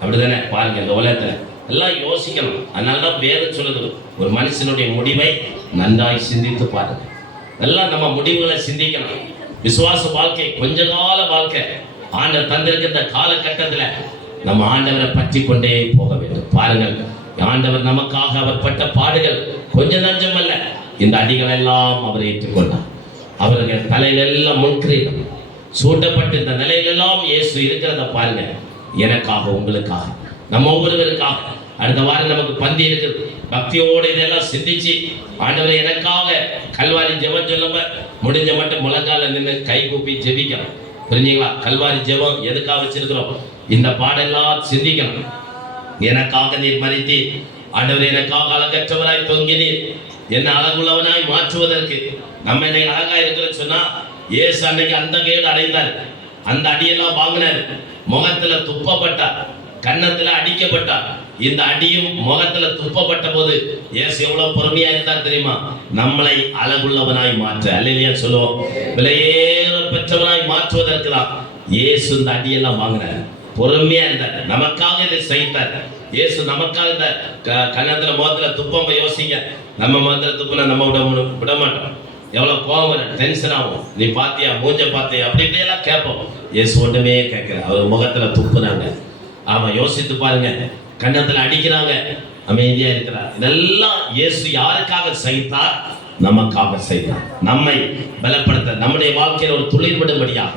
அப்படிதானே? பாருங்க, இந்த உலகத்துல எல்லாம் யோசிக்கணும். அதனாலதான் வேதம் சொல்லுது, ஒரு மனுஷனுடைய முடிவை நன்றாய் சிந்தித்து பாருங்க. எல்லாம் நம்ம முடிவுகளை சிந்திக்கணும். விசுவாச வாழ்க்கை கொஞ்ச கால வாழ்க்கை. ஆண்டவர் தந்திருக்கிற காலகட்டத்துல நம்ம ஆண்டவரை பற்றி கொண்டே போக வேண்டும். பாருங்கள், ஆண்டவர் நமக்காக அவர் பட்ட பாடுகள் கொஞ்சம் நஞ்சம் அல்ல. இந்த அடிகள் எல்லாம் அவர் ஏற்றுக்கொண்டார். அவர்கள் தலையிலெல்லாம் முன்கிரீடம் சூட்டப்பட்டு இந்த நிலையிலெல்லாம் இயேசு இருக்கிறத பாருங்க. எனக்காக, உங்களுக்காக, நம்ம ஒவ்வொருவருக்காக. அடுத்த வாரம் நமக்கு பந்தி இருக்குது. பக்தியோடு இதெல்லாம் சிந்திச்சு, ஆண்டவரை எனக்காக கல்வாரி ஜெபம் சொல்லும்ப முடிஞ்ச மட்டும் முழங்கால நின்று கை கூப்பி ஜெபிக்கணும். புரிஞ்சுங்களா? கல்வாரி ஜெபம் எதுக்காக வச்சிருக்கிறோம்? இந்த பாடெல்லாம் சிந்திக்கணும். எனக்காக நீர் மறித்தி, ஆண்டவர் எனக்காக அழகற்றவராய் தொங்கினீர், என்ன அழகுள்ளவனாய் மாற்றுவதற்கு. நம்ம இன்னைக்கு அழகா இருக்கிறது சொன்னா, இயேசு அன்னைக்கு அந்த கேடு அடைந்தார். அந்த அடியெல்லாம் வாங்கினார். முகத்துல துப்பப்பட்டார், கன்னத்துல அடிக்கப்பட்டார். இந்த அடியும் முகத்துல துப்பப்பட்ட போது இயேசு எவ்வளவு பொறுமையா இருந்தார் தெரியுமா? நம்மளை அழகுள்ளவனாய் மாற்ற, அல்லேலூயா சொல்லுவோம், விலையேற பெற்றவனாய் மாற்றுவதற்கு தான் இயேசு இந்த அடியெல்லாம் வாங்கினார். பொறுமையா இருந்தார், நமக்காக இதை செய்தார். இயேசு நமக்காக இந்த கன்னத்துல முகத்துல துப்பம். யோசிங்க, நம்ம முகத்துல துப்புனா நம்ம விட மாட்டோம். எவ்வளவு கோபம் வரும், டென்ஷன் ஆகும். நீ பாத்தியா, மூஞ்ச பாத்தியா, அப்படி இப்படி எல்லாம் கேட்போம். இயேசு ஒன்றுமே கேட்கிற, அவர் முகத்துல துப்புனாங்க. ஆமா, யோசித்து பாருங்க, கன்னத்துல அடிக்கிறாங்க, அமைதியா இருக்கிறார். இதெல்லாம் இயேசு யாருக்காக செய்தார்? நமக்காக செய்தார். நம்மை பலப்படுத்த, நம்முடைய வாழ்க்கையில் ஒரு துளிர் விடும்படியாக,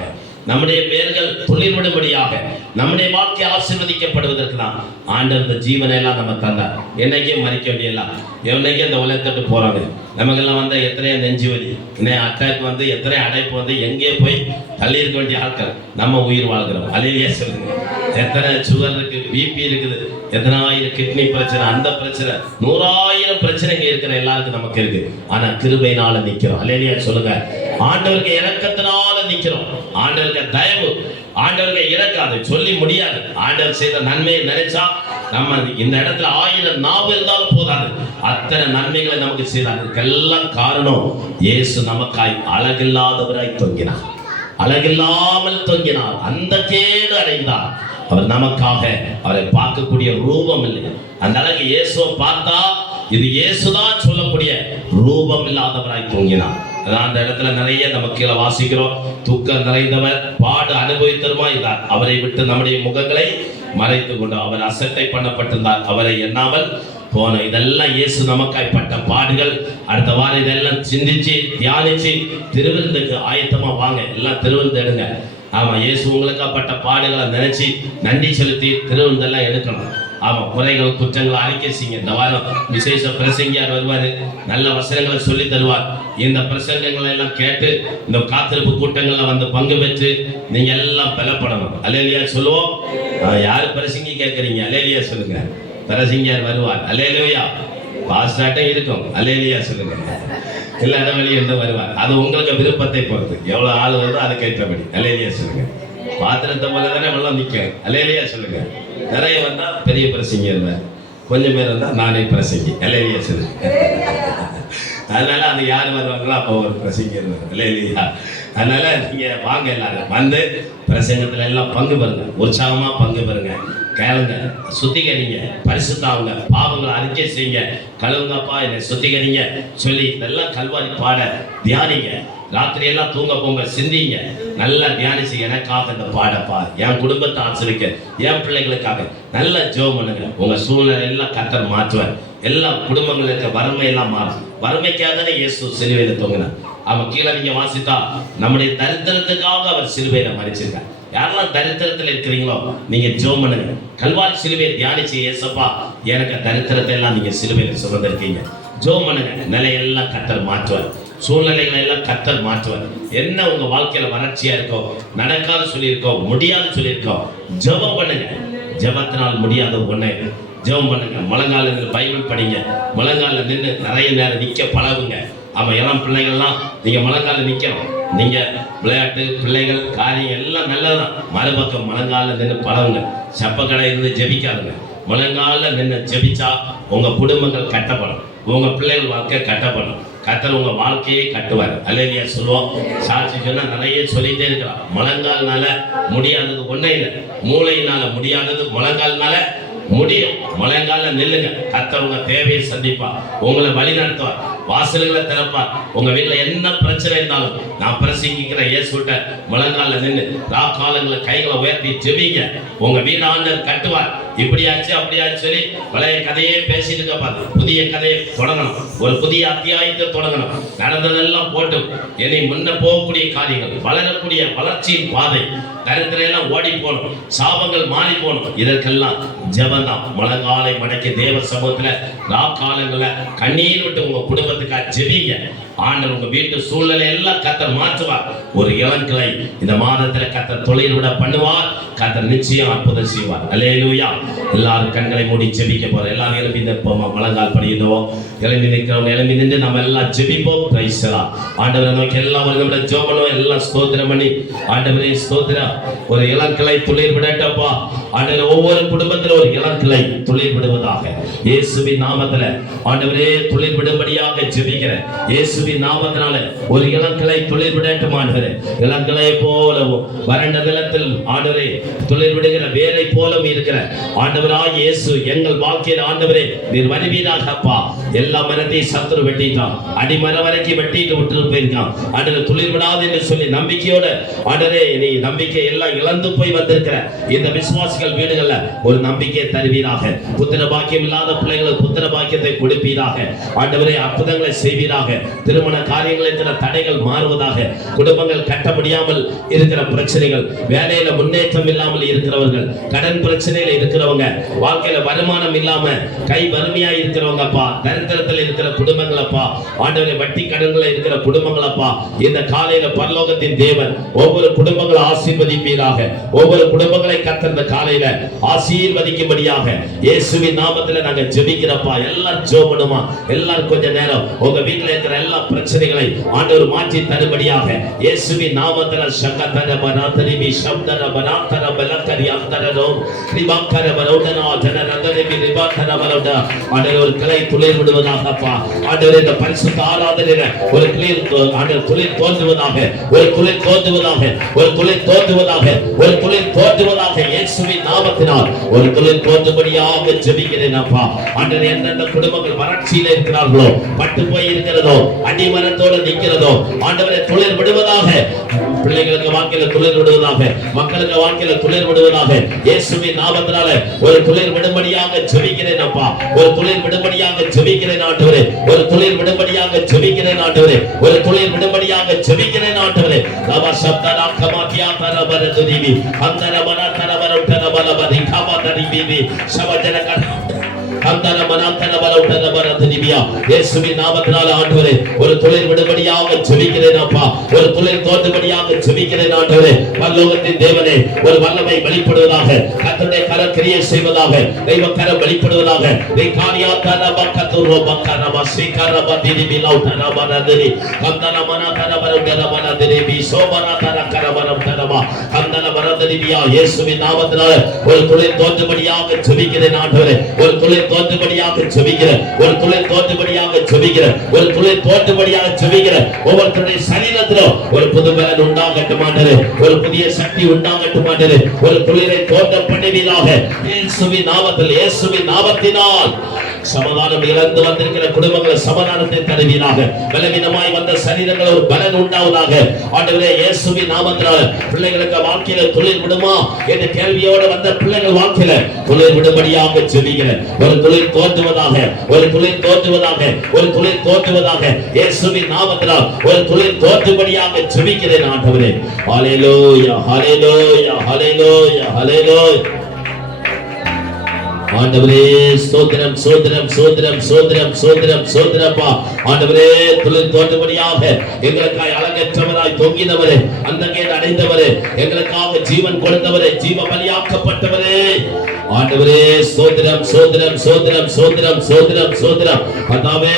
நம்முடைய பெயர்கள் துளிர் விடும்படியாக, நம்முடைய வாழ்க்கை ஆசீர்வதிக்கப்படுவதற்கு தான் ஆண்டவர் இந்த ஜீவனை எல்லாம் நம்ம தந்தார். என்னைக்கே மறிக்க வேண்டியெல்லாம், என்னைக்கே இந்த உலகத்துட்டு போறாங்க. நமக்கெல்லாம் வந்து எத்தனையோ நெஞ்சு வலி, இன்னும் அட்டாக் வந்து, எத்தனை அடைப்பு வந்து, எங்கே போய் தள்ளி இருக்க வேண்டிய ஆட்கள் நம்ம உயிர் வாழ்கிறோம். அல்லேலூயா சொல்லுங்க. எத்தனை சுகர் இருக்கு, பிபி இருக்குது, எத்தனாயிரம் கிட்னி பிரச்சனை, அந்த பிரச்சனை, 100,000 பிரச்சனைங்க இருக்கிற எல்லாருக்கும் நமக்கு இருக்கு. ஆனா கிருபையினால நிக்கிறோம். அல்லேலூயா சொல்லுங்க. ஆண்டவருக்கு இரக்கத்தினால நிக்கிறோம். ஆண்டவருக்கு தயவு, ஆண்டவருக்கு இரக்கம், அதை சொல்லி முடியாது. ஆண்டவர் செய்த நன்மையை நினைச்சா நம்ம இந்த இடத்துல 1000 நாவு இருந்தாலும் போதாது. அத்தனை நன்மைகளை நமக்கு செய்தார். இதுக்கெல்லாம் காரணம் இயேசு நமக்காய் அழகில்லாதவராய் தொங்கினார், அழகில்லாமல் தொங்கினார், அந்த கேடு அடைந்தார். அவர் நமக்காக, அவரை பார்க்கக்கூடிய ரூபம் இல்லை. அந்த அழகு இயேசுவை பார்த்தா இது இயேசுதான் சொல்லக்கூடிய ரூபம் இல்லாதவராய் தொங்கினார். அதான் அந்த இடத்துல நிறைய நம்ம கீழே வாசிக்கிறோம். துக்கம் நிறைந்தவர், பாடு அனுபவித்தருமா இருந்தார். அவரை விட்டு நம்முடைய முகங்களை மறைத்து கொண்டு அவர் அசட்டை பண்ணப்பட்டிருந்தார், அவரை எண்ணாமல் போன. இதெல்லாம் இயேசு நமக்காய் பட்ட பாடுகள். அடுத்த வாரம் இதெல்லாம் சிந்திச்சு தியானிச்சு திருவிருந்துக்கு ஆயத்தமா வாங்க. எல்லாம் திருவிருந்து எடுங்க. ஆமா, இயேசு உங்களுக்கா பட்ட பாடுகளை நினைச்சு நன்றி செலுத்தி திருவிருந்தெல்லாம் எடுக்கணும். ஆமா, குறைகள் குற்றங்களை அறிக்கை செய்யுங்க. இந்த வாரம் விசேஷ பிரசங்கியார் வருவாரு, நல்ல வசனங்களை சொல்லி தருவார். இந்த பிரசங்கங்களை எல்லாம் கேட்டு இந்த காத்திருப்பு கூட்டங்கள்ல வந்து பங்கு பெற்று நீங்க எல்லாம் பலப்படணும். அல்லேலூயா சொல்லுவோம். யாரு பிரசங்கி கேட்கறீங்க? அல்லேலூயா சொல்லுங்க. பிரசங்கியார் வருவார். அல்லேலூயா. பாஸ்டாட்டம் இருக்கும். அல்லேலூயா சொல்லுங்க. எல்லா இடம் வெளியிருந்து வருவார். அது உங்களுக்கு விருப்பத்தை பொறுத்து, எவ்வளவு ஆள் வருதோ அதுக்கு ஏற்றபடி. அல்லேலூயா சொல்லுங்க. பாத்திரத்தை போல தானே வெள்ளம் நிற்கும். அல்லேலூயா சொல்லுங்க. நிறைய வந்தா பெரிய பிரசங்கி இருந்தார், கொஞ்சம் பேர் வந்தா நானே பிரசங்கி. அல்லேலூயா சொல்லுங்க. அதனால அது யார் வருவாங்களோ அப்போ ஒரு பிரசங்கி இருந்தார். அல்லேலூயா. அதனால நீங்க வாங்க, எல்லாரும் வந்து பிரசங்கத்துல எல்லாம் பங்கு பெறுங்க, உற்சாகமா பங்கு பெறுங்க, கேளுங்க, சுத்திகரிங்க, பரிசுத்தாவுங்க, பாவங்களை அறிக்கை செய்யுங்க, கழுவுங்கப்பா என்னை சுத்திகரிங்க சொல்லி இதெல்லாம் கல்வாரி பாட தியானிங்க. ராத்திரி எல்லாம் தூங்க போங்க, சிந்திங்க, நல்லா தியானிச்சு எனக்காக இந்த பாடப்பா, என் குடும்பத்தை ஆசிரிக்க, என் பிள்ளைகளுக்காக நல்லா ஜெபம் பண்ணுங்க. உங்க சூழ்நிலை எல்லாம் கர்த்தர் மாற்றுவார். எல்லா குடும்பங்களுக்கு வறுமை எல்லாம் மாறும். வறுமைக்காக தானே இயேசு சிலுவையில தொங்கினார். அவன் கீழே நீங்க வாசித்தா நம்முடைய தரித்திரத்துக்காக அவர் சிலுவையில மறிச்சிருக்கார். யாரெல்லாம் தரித்திரத்தில் இருக்கிறீங்களோ நீங்க ஜெபம் பண்ணுங்க. கல்வாரி சிலுவையை தியானிச்சு, ஏசப்பா எனக்கு தரித்திரத்தை எல்லாம் நீங்க சிலுவையில சுமந்திருக்கீங்க, ஜெபம் பண்ணுங்க. நிலையெல்லாம் கர்த்தர் மாற்றுவார், சூழ்நிலைகளை எல்லாம் கர்த்தர் மாற்றுவார். என்ன உங்க வாழ்க்கையில வறட்சியா இருக்கோ, நடக்காது சொல்லியிருக்கோம், முடியாது சொல்லியிருக்கோம், ஜெபம் பண்ணுங்க. ஜெபத்தினால் முடியாத ஒண்ணே ஜெபம் பண்ணுங்க. முழங்கால பைபிள் படிங்க, முழங்கால நின்று நிறைய நேரம் நிக்க பழகுங்க. ஆமா, எல்லாம் பிள்ளைகள்லாம் நீங்க முழங்கால நிக்கணும். நீங்க விளையாட்டு பிள்ளைகள் காரியம் எல்லாம் நல்லதுதான். மறுபக்கம் முழங்கால நின்று பழகுங்க. சப்ப கடை இருந்து ஜெபிக்காதுங்க. முழங்கால நின்று ஜெபிச்சா உங்க குடும்பங்கள் கட்டப்படும், உங்க பிள்ளைகள் வாழ்க்கை கட்டப்படும். கர்த்தர் உங்க வாழ்க்கையை கட்டுவார். அல்லேலூயா சொல்லுவோம். சாட்சி சொன்னா நிறைய சொல்லிட்டே இருக்கலாம். முழங்கால்னால முடியாதது ஒண்ணே இல்லை, மூளையினால முடியாதது முழங்கால்னால முடியும். முழங்கால நில்லுங்க, கர்த்தர் உங்க தேவையை சந்திப்பார், உங்களை வழி நடத்துவார், வாசல்களை திறப்பார். உங்க வீட்டுல என்ன பிரச்சனை இருந்தாலும் நான் பிரசங்கிக்கிற இயேசுட்ட முழங்கால நின்று காலங்களை கைகளை உயர்த்தி ஜெபிங்க. உங்க வீடு ஆண்டவர் கட்டுவார். இப்படியாச்சு அப்படியாச்சு சொல்லி பழைய கதையே பேசிட்டு இருக்க, புதிய கதையை தொடங்கணும், ஒரு புதிய அத்தியாயத்தை தொடங்கணும். நடந்ததெல்லாம் போட்டும் என்னை முன்ன போகக்கூடிய காரியங்கள், வளரக்கூடிய வளர்ச்சியின் பாதை, கருத்திலையெல்லாம் ஓடி போகணும், சாபங்கள் மாறி போகணும். இதற்கெல்லாம் ஜெபந்தான். முழங்காலை மடக்கி தேவ சமூகத்துல காலங்களை கண்ணீர் விட்டு உங்க குடும்பத்துக்காக ஜெபிங்க. ஆண்டவர் உங்க வீட்டு சூழ்நிலை எல்லாம் கர்த்தர் மாற்றுவார். ஒரு இளங்கிளை இந்த மாதத்துல கர்த்தர் தொழில் விட பண்ணுவார். கர்த்தர் நிச்சயம் அற்புதம் செய்வார். அல்லேலூயா. எல்லாரும் கண்களை மூடி ஜெபிக்க போறோம். எல்லாரும் எழுப்பி நிற்போம், முழங்கால் படிக்கிறோம். எழுப்பி நிற்கிறவங்க எழுப்பி நின்று நம்ம எல்லாம் ஜெபிப்போம். பிரைஸ் எல்லாம் ஆண்டவரை நோக்கி எல்லாம் வருகிற ஜெபம் எல்லாம் ஸ்தோத்திரம் பண்ணி ஆண்டவரே ஸ்தோத்திரம். ஒரு இளங்கிளை துளிர் விடட்டப்பா ஆண்டவரே, ஒவ்வொரு குடும்பத்தில் ஒரு இளங்கிளை துளிர் விடுவதாக இயேசுவின் நாமத்துல ஆண்டவரே துளிர் விடும்படியாக ஜெபிக்கிறேன். இயேசுவின் நாமத்தினால ஒரு இளங்கிளை துளிர் விடட்டும் ஆண்டவரே. இளங்கிளை போலவும் வறண்ட நிலத்தில் ஆண்டவரே துளிர் விடுகிற வேரை போலவும் இருக்கிற ஆண்டவராய் இயேசு எங்கள் வாழ்க்கையில் ஆண்டவரே நீர் வருவீராகப்பா. எல்லா மரத்தையும் சத்துரு வெட்டிட்டான், அடிமரம் வரைக்கும் வெட்டிட்டு விட்டு போயிருக்கான். ஆண்டவர் துளிர் விடாது என்று சொல்லி நம்பிக்கையோட ஆண்டவரே நீ நம்பிக்கை எல்லாம் இழந்து போய் வந்திருக்கிற இந்த விசுவாசிகள் வீடுகள்ல ஒரு நம்பிக்கையை தருவீராக. புத்திர பாக்கியம் இல்லாத பிள்ளைகளுக்கு புத்திர பாக்கியத்தை கொடுப்பீராக. ஆண்டவரே அற்புதங்களை செய்வீராக. திருமண காரியங்கள் இருக்கிற தடைகள் மாறுவதாக. குடும்பங்கள் கட்ட முடியாமல் இருக்கிற பிரச்சனைகள், வேலையில முன்னேற்றம் இல்லாமல் இருக்கிறவர்கள், கடன் பிரச்சனையில இருக்கிறவங்க, வாழ்க்கையில வருமானம் இல்லாம கை வறுமையா இருக்கிறவங்கப்பா, தரித்திரத்தில் இருக்கிற குடும்பங்களப்பா, ஆண்டவரே வட்டி கடன்கள் இருக்கிற குடும்பங்களப்பா, இந்த காலையில பரலோகத்தின் தேவன் ஒவ்வொரு குடும்பங்களை ஆசீர்வதிப்பீராக. ஒவ்வொரு குடும்பங்களை கர்த்தர் இந்த காலையில ஆசீர்வதிக்கும்படியாக இயேசுவின் நாமத்துல நாங்க ஜெபிக்கிறப்பா. எல்லாரும் ஜெபணுமா? எல்லாரும் கொஞ்ச நேரம் உங்க வீட்டுல இருக்கிற எல்லா பிரச்சனைகளை ஆண்டவர் மாற்றி தரும்படியாக இயேசுவின் நாமத்துல சகதர பராதரிபி சப்தர பராதர பலகரி அந்தரோ ரிபாக்கர பரோடனா ஜனரதரிபி ரிபாக்கர பரோடா. ஆண்டவர் ஒரு கிளை துளிர் விடுவதாகப்பா. ஆண்டவர் இந்த பரிசுத்த ஆராதனையில ஒரு கிளை ஆண்டவர் துளிர் தோன்றுவதாக, ஒரு துளிர் தோன்றுவதாக, ஒரு துளிர் தோன்றுவதாக, ஒரு துளிர் தோன்றுவதாக இயேசுவின் நாமத்தினால் ஒரு துளிர் தோன்றும்படியாக ஜெபிக்கிறேன் அப்பா. ஆண்டவர் எந்தெந்த குடும்பங்கள் வறட்சியில இருக்கிறார்களோ, பட்டு போய் இருக்கிறதோ, அடிமரத்தோடு நிற்கிறதோ, ஆண்டவரை துளிர் விடுவதாக. பிள்ளைகளுக்கு வாழ்க்கையில துளிர் விடுவதாக, மக்களுக்கு வாழ்க்கையில துளிர் விடுவதாக இயேசுவின் நாமத்தினால ஒரு துளிர் விடும்படியாக ஜெபிக்கிறேன் அப்பா. ஒரு துளிர் விடும்படியாக ஜெபிக்கிறேன் ஆண்டவரே. ஒரு துளிர் விடும்படியாக ஜெபிக்கிறேன் ஆண்டவரே. ஒரு துளிர் விடும்படியாக ஜெபிக்கிறேன் ஆண்டவரே. லப சப்தரா கமாத்தியா தரபர துதிவி அந்தர மன தரபர தரபல பதி கமா தரிபிவி சவஜன கர அந்தர மன தரபல தரபர துதிவியா. இயேசுவின் நாமத்தினால ஆண்டவரே ஒரு துளிர் விடும்படியாக ஜெபிக்கிறேன் அப்பா. ஒரு துளிர் தோன்றும்படியாக ஜெபிக்கிறேன் ஆண்டவரே. பரலோகத்தின் தேவனே ஒரு வல்லமை வெளிப்படுவதாக, கர்த்தருடைய கரம் கிரியை செய்வதாக, தெய்வ கரம் வெளிப்படுவதாக. நீ காரியா தரப கதுரோ பக்கரப சிகரப திதிபி லௌதரப நதிரி கந்தன மன தரபர தரபர திதிபி சோபர தர கரபர தரபா கந்தன வரதிபியா. இயேசுவின் நாமத்தினால ஒரு துளிர் தோன்றும்படியாக ஜெபிக்கிறேன் ஆண்டவரே. ஒரு துளிர் தோன்றும்படியாக ஜெபிக்கிறேன். ஒரு துளிர் தோன்றும்படியாக ஜெபிக்கிறேன். ஒரு துளிர் தோன்றும்படியாக ஜெபிக்கிறேன். ஒவ்வொருத்தருடைய சரீரத்திலும் ஒரு புது பலன் உண்டாகட்டும் ஆண்டவரே. ஒரு புதிய சக்தி உண்டாகட்டும் ஆண்டவரே. ஒரு துளிரை தோன்ற பண்ணுவீராக இயேசுவின் நாமத்தில். இயேசுவின் நாமத்தினால் சமாதானம் இழந்து வந்திருக்கிற குடும்பங்களை சமாதானத்தை தருவீராக. பலவீனமாய் வந்த சரீரங்கள் ஒரு பலன் உண்டாவதாக ஆண்டவரே. இயேசுவின் நாமத்தினால பிள்ளைகளுக்கு வாழ்க்கையில துளிர் விடுமா என்ற கேள்வியோடு வந்த பிள்ளைகள் வாழ்க்கையில துளிர் விடும்படியாக ஜெபிக்கிறேன். ஒரு துளிர் தோன்றுவதாக, ஒரு துளிர் தோன்றுவதாக, ஒரு துளிர் தோன்றுவதாக இயேசுவின் நாமத்தினால் ஒரு துளிர் தோன்றும்படியாக ஜெபிக்கிறேன் ஆண்டவரே. ஹல்லேலூயா ஹல்லேலூயா ஹல்லேலூயா ஹல்லேலூயா. ஆண்டவரே ஸ்தோத்திரம் ஸ்தோத்திரம் ஸ்தோத்திரம் ஸ்தோத்திரம் ஸ்தோத்திரம் ஸ்தோத்திரப்பா. ஆண்டவரே துளிர் தோன்றும்படியாக எங்களுக்காய் அழகற்றவராய் தொங்கினவரே, அந்தங்கே அடைந்தவரே, எங்களுக்காக ஜீவன் கொடுத்தவரே, ஜீவ பலியாக்கப்பட்டவரே ஆண்டவரே ஸ்தோத்திரம் ஸ்தோத்திரம் ஸ்தோத்திரம் ஸ்தோத்திரம் ஸ்தோத்திரம் ஸ்தோத்திரம். கர்த்தாவே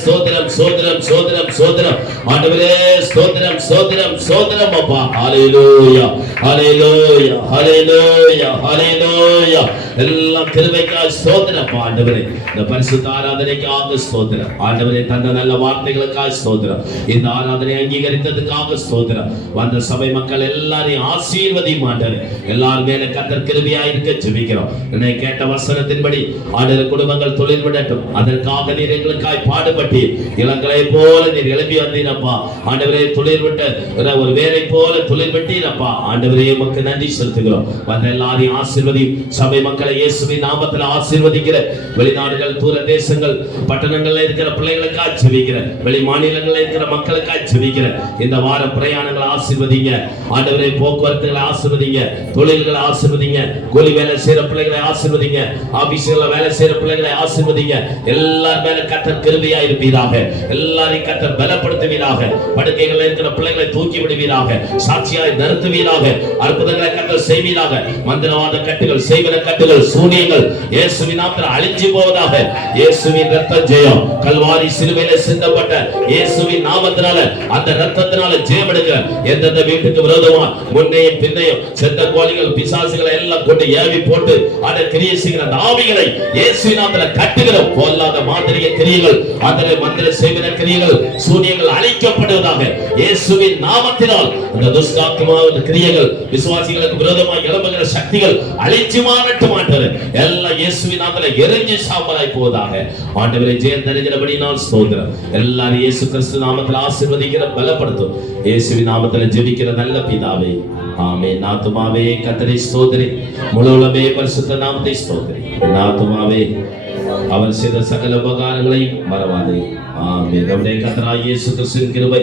ஸ்தோத்திரம் ஸ்தோத்திரம் ஸ்தோத்திரம் ஸ்தோத்திரம். ஆண்டவரே ஸ்தோத்திரம் ஸ்தோத்திரம் ஸ்தோத்திரம் அப்பா. ஹல்லேலூயா ஹல்லேலூயா ஹல்லேலூயா ஹல்லேலூயா. எல்லாம் கிருபைக்காக ஸ்தோத்திரம் ஆண்டவரே. இந்த பரிசுத்த ஆராதனைக்காக ஸ்தோத்திரம் ஆண்டவரே. தந்த நல்ல வார்த்தைகளுக்காக ஸ்தோத்திரம். இந்த ஆராதனை அங்கீகரித்ததுக்காக ஸ்தோத்திரம். வந்த சபை மக்கள் எல்லாரையும் ஆசீர்வதியும் ஆண்டவரே. எல்லாரும் மேல கர்த்தர் கிருபையாய் இருக்க ஜெபிக்கிறோம். என்னை கேட்ட வசனத்தின்படி ஆண்டவரே குடும்பங்கள் தொழில் விடட்டும். அதற்காக நீர் எங்களுக்காய் பாடுபட்டு இளங்களை போல நீர் எழுப்பி வந்தீரப்பா ஆண்டவரே. தொழில் விட்ட ஒரு வேலை போல தொழில் விட்டீரப்பா ஆண்டவரே. உமக்கு நன்றி செலுத்துகிறோம். வந்த எல்லாரையும் ஆசீர்வதி. சபை மக்களை இயேசுவின் நாமத்தில் ஆசீர்வதிக்கிற. வெளிநாடுகள் தூர தேசங்கள் பட்டணங்கள்ல இருக்கிற பிள்ளைகளுக்காக ஜெபிக்கிற. வெளி மாநிலங்களில் இருக்கிற மக்களுக்காக ஜெபிக்கிற. இந்த வார பிரயாணங்களை ஆசீர்வதிங்க ஆண்டவரே. போக்குவரத்துகளை ஆசீர்வதிங்க. தொழில்களை ஆசீர்வதிங்க. கூலி வேலை செய்யற பிள்ளைகளை ஆசீர்வதிங்க. ஆபீஸ்ல வேலை செய்யற பிள்ளைகளை ஆசீர்வதிங்க. எல்லார் மேல கர்த்தர் கிருபையா இருப்பீராக. எல்லாரையும் கர்த்தர் பலப்படுத்துவீராக. படுக்கைகள் இருக்கிற பிள்ளைகளை தூக்கி விடுவீராக. சாட்சியாய் நிறுத்துவீராக. அற்புதங்களை கர்த்தர் செய்வீராக. மந்திரவாத கட்டுகள் செய்வன கட்டுகள் சூனியங்கள் இயேசுவின் நாமத்தில் அழிஞ்சு போவதாக. இயேசுவின் ரத்தம் ஜெயம். கல்வாரி சிலுவையில சிந்தப்பட்ட இயேசுவின் நாமத்தினால அந்த ரத்தத்தினால ஜெயம் எடுக்க. எந்தெந்த வீட்டுக்கு விரோதமா முன்னையும் பின்னையும் செத்த கோழிகள் பிசாசுகளை எல்லாம் கொண்டு ஏவி போட்டு அதை கிரியை செய்கிற அந்த ஆவிகளை இயேசுவின் நாமத்தில் கட்டுகிற பொல்லாத மாந்திரிக கிரியைகள் அதனை மந்திர செய்வன கிரியைகள் சூனியங்கள் அழிக்கப்படுவதாக. இயேசுவின் நாமத்தினால் அந்த துஷ்டாத்மாவின் கிரியைகள் விசுவாசிகளுக்கு விரோதமாக எழும்புகிற சக்திகள் அழிச்சு மாறட்டும் ஆண்டவரே. எல்லாம் இயேசுவின் நாமத்தில் எரிஞ்சு சாம்பலாய் போவதாக. ஆண்டவரே ஜெயம் தருகிறபடி நான் ஸ்தோத்திரம். எல்லாரும் இயேசு கிறிஸ்து நாமத்தில் ஆசீர்வதிக்கிற பலப்படுத்தும். இயேசுவின் நாமத்தில் ஜெபிக்கிற நல்ல பிதாவே ஆமென். ஆத்துமாவே கர்த்தரை ஸ்தோத்திரி. முழு உலகமே பரிசுத்த நாமத்தை ஸ்தோத்திரி. ஆத்துமாவே அவர் செய்த சகல உபகாரங்களையும் மறவாதே. ஆமென். நம்முடைய கர்த்தராகிய இயேசு கிறிஸ்துவின் கிருபை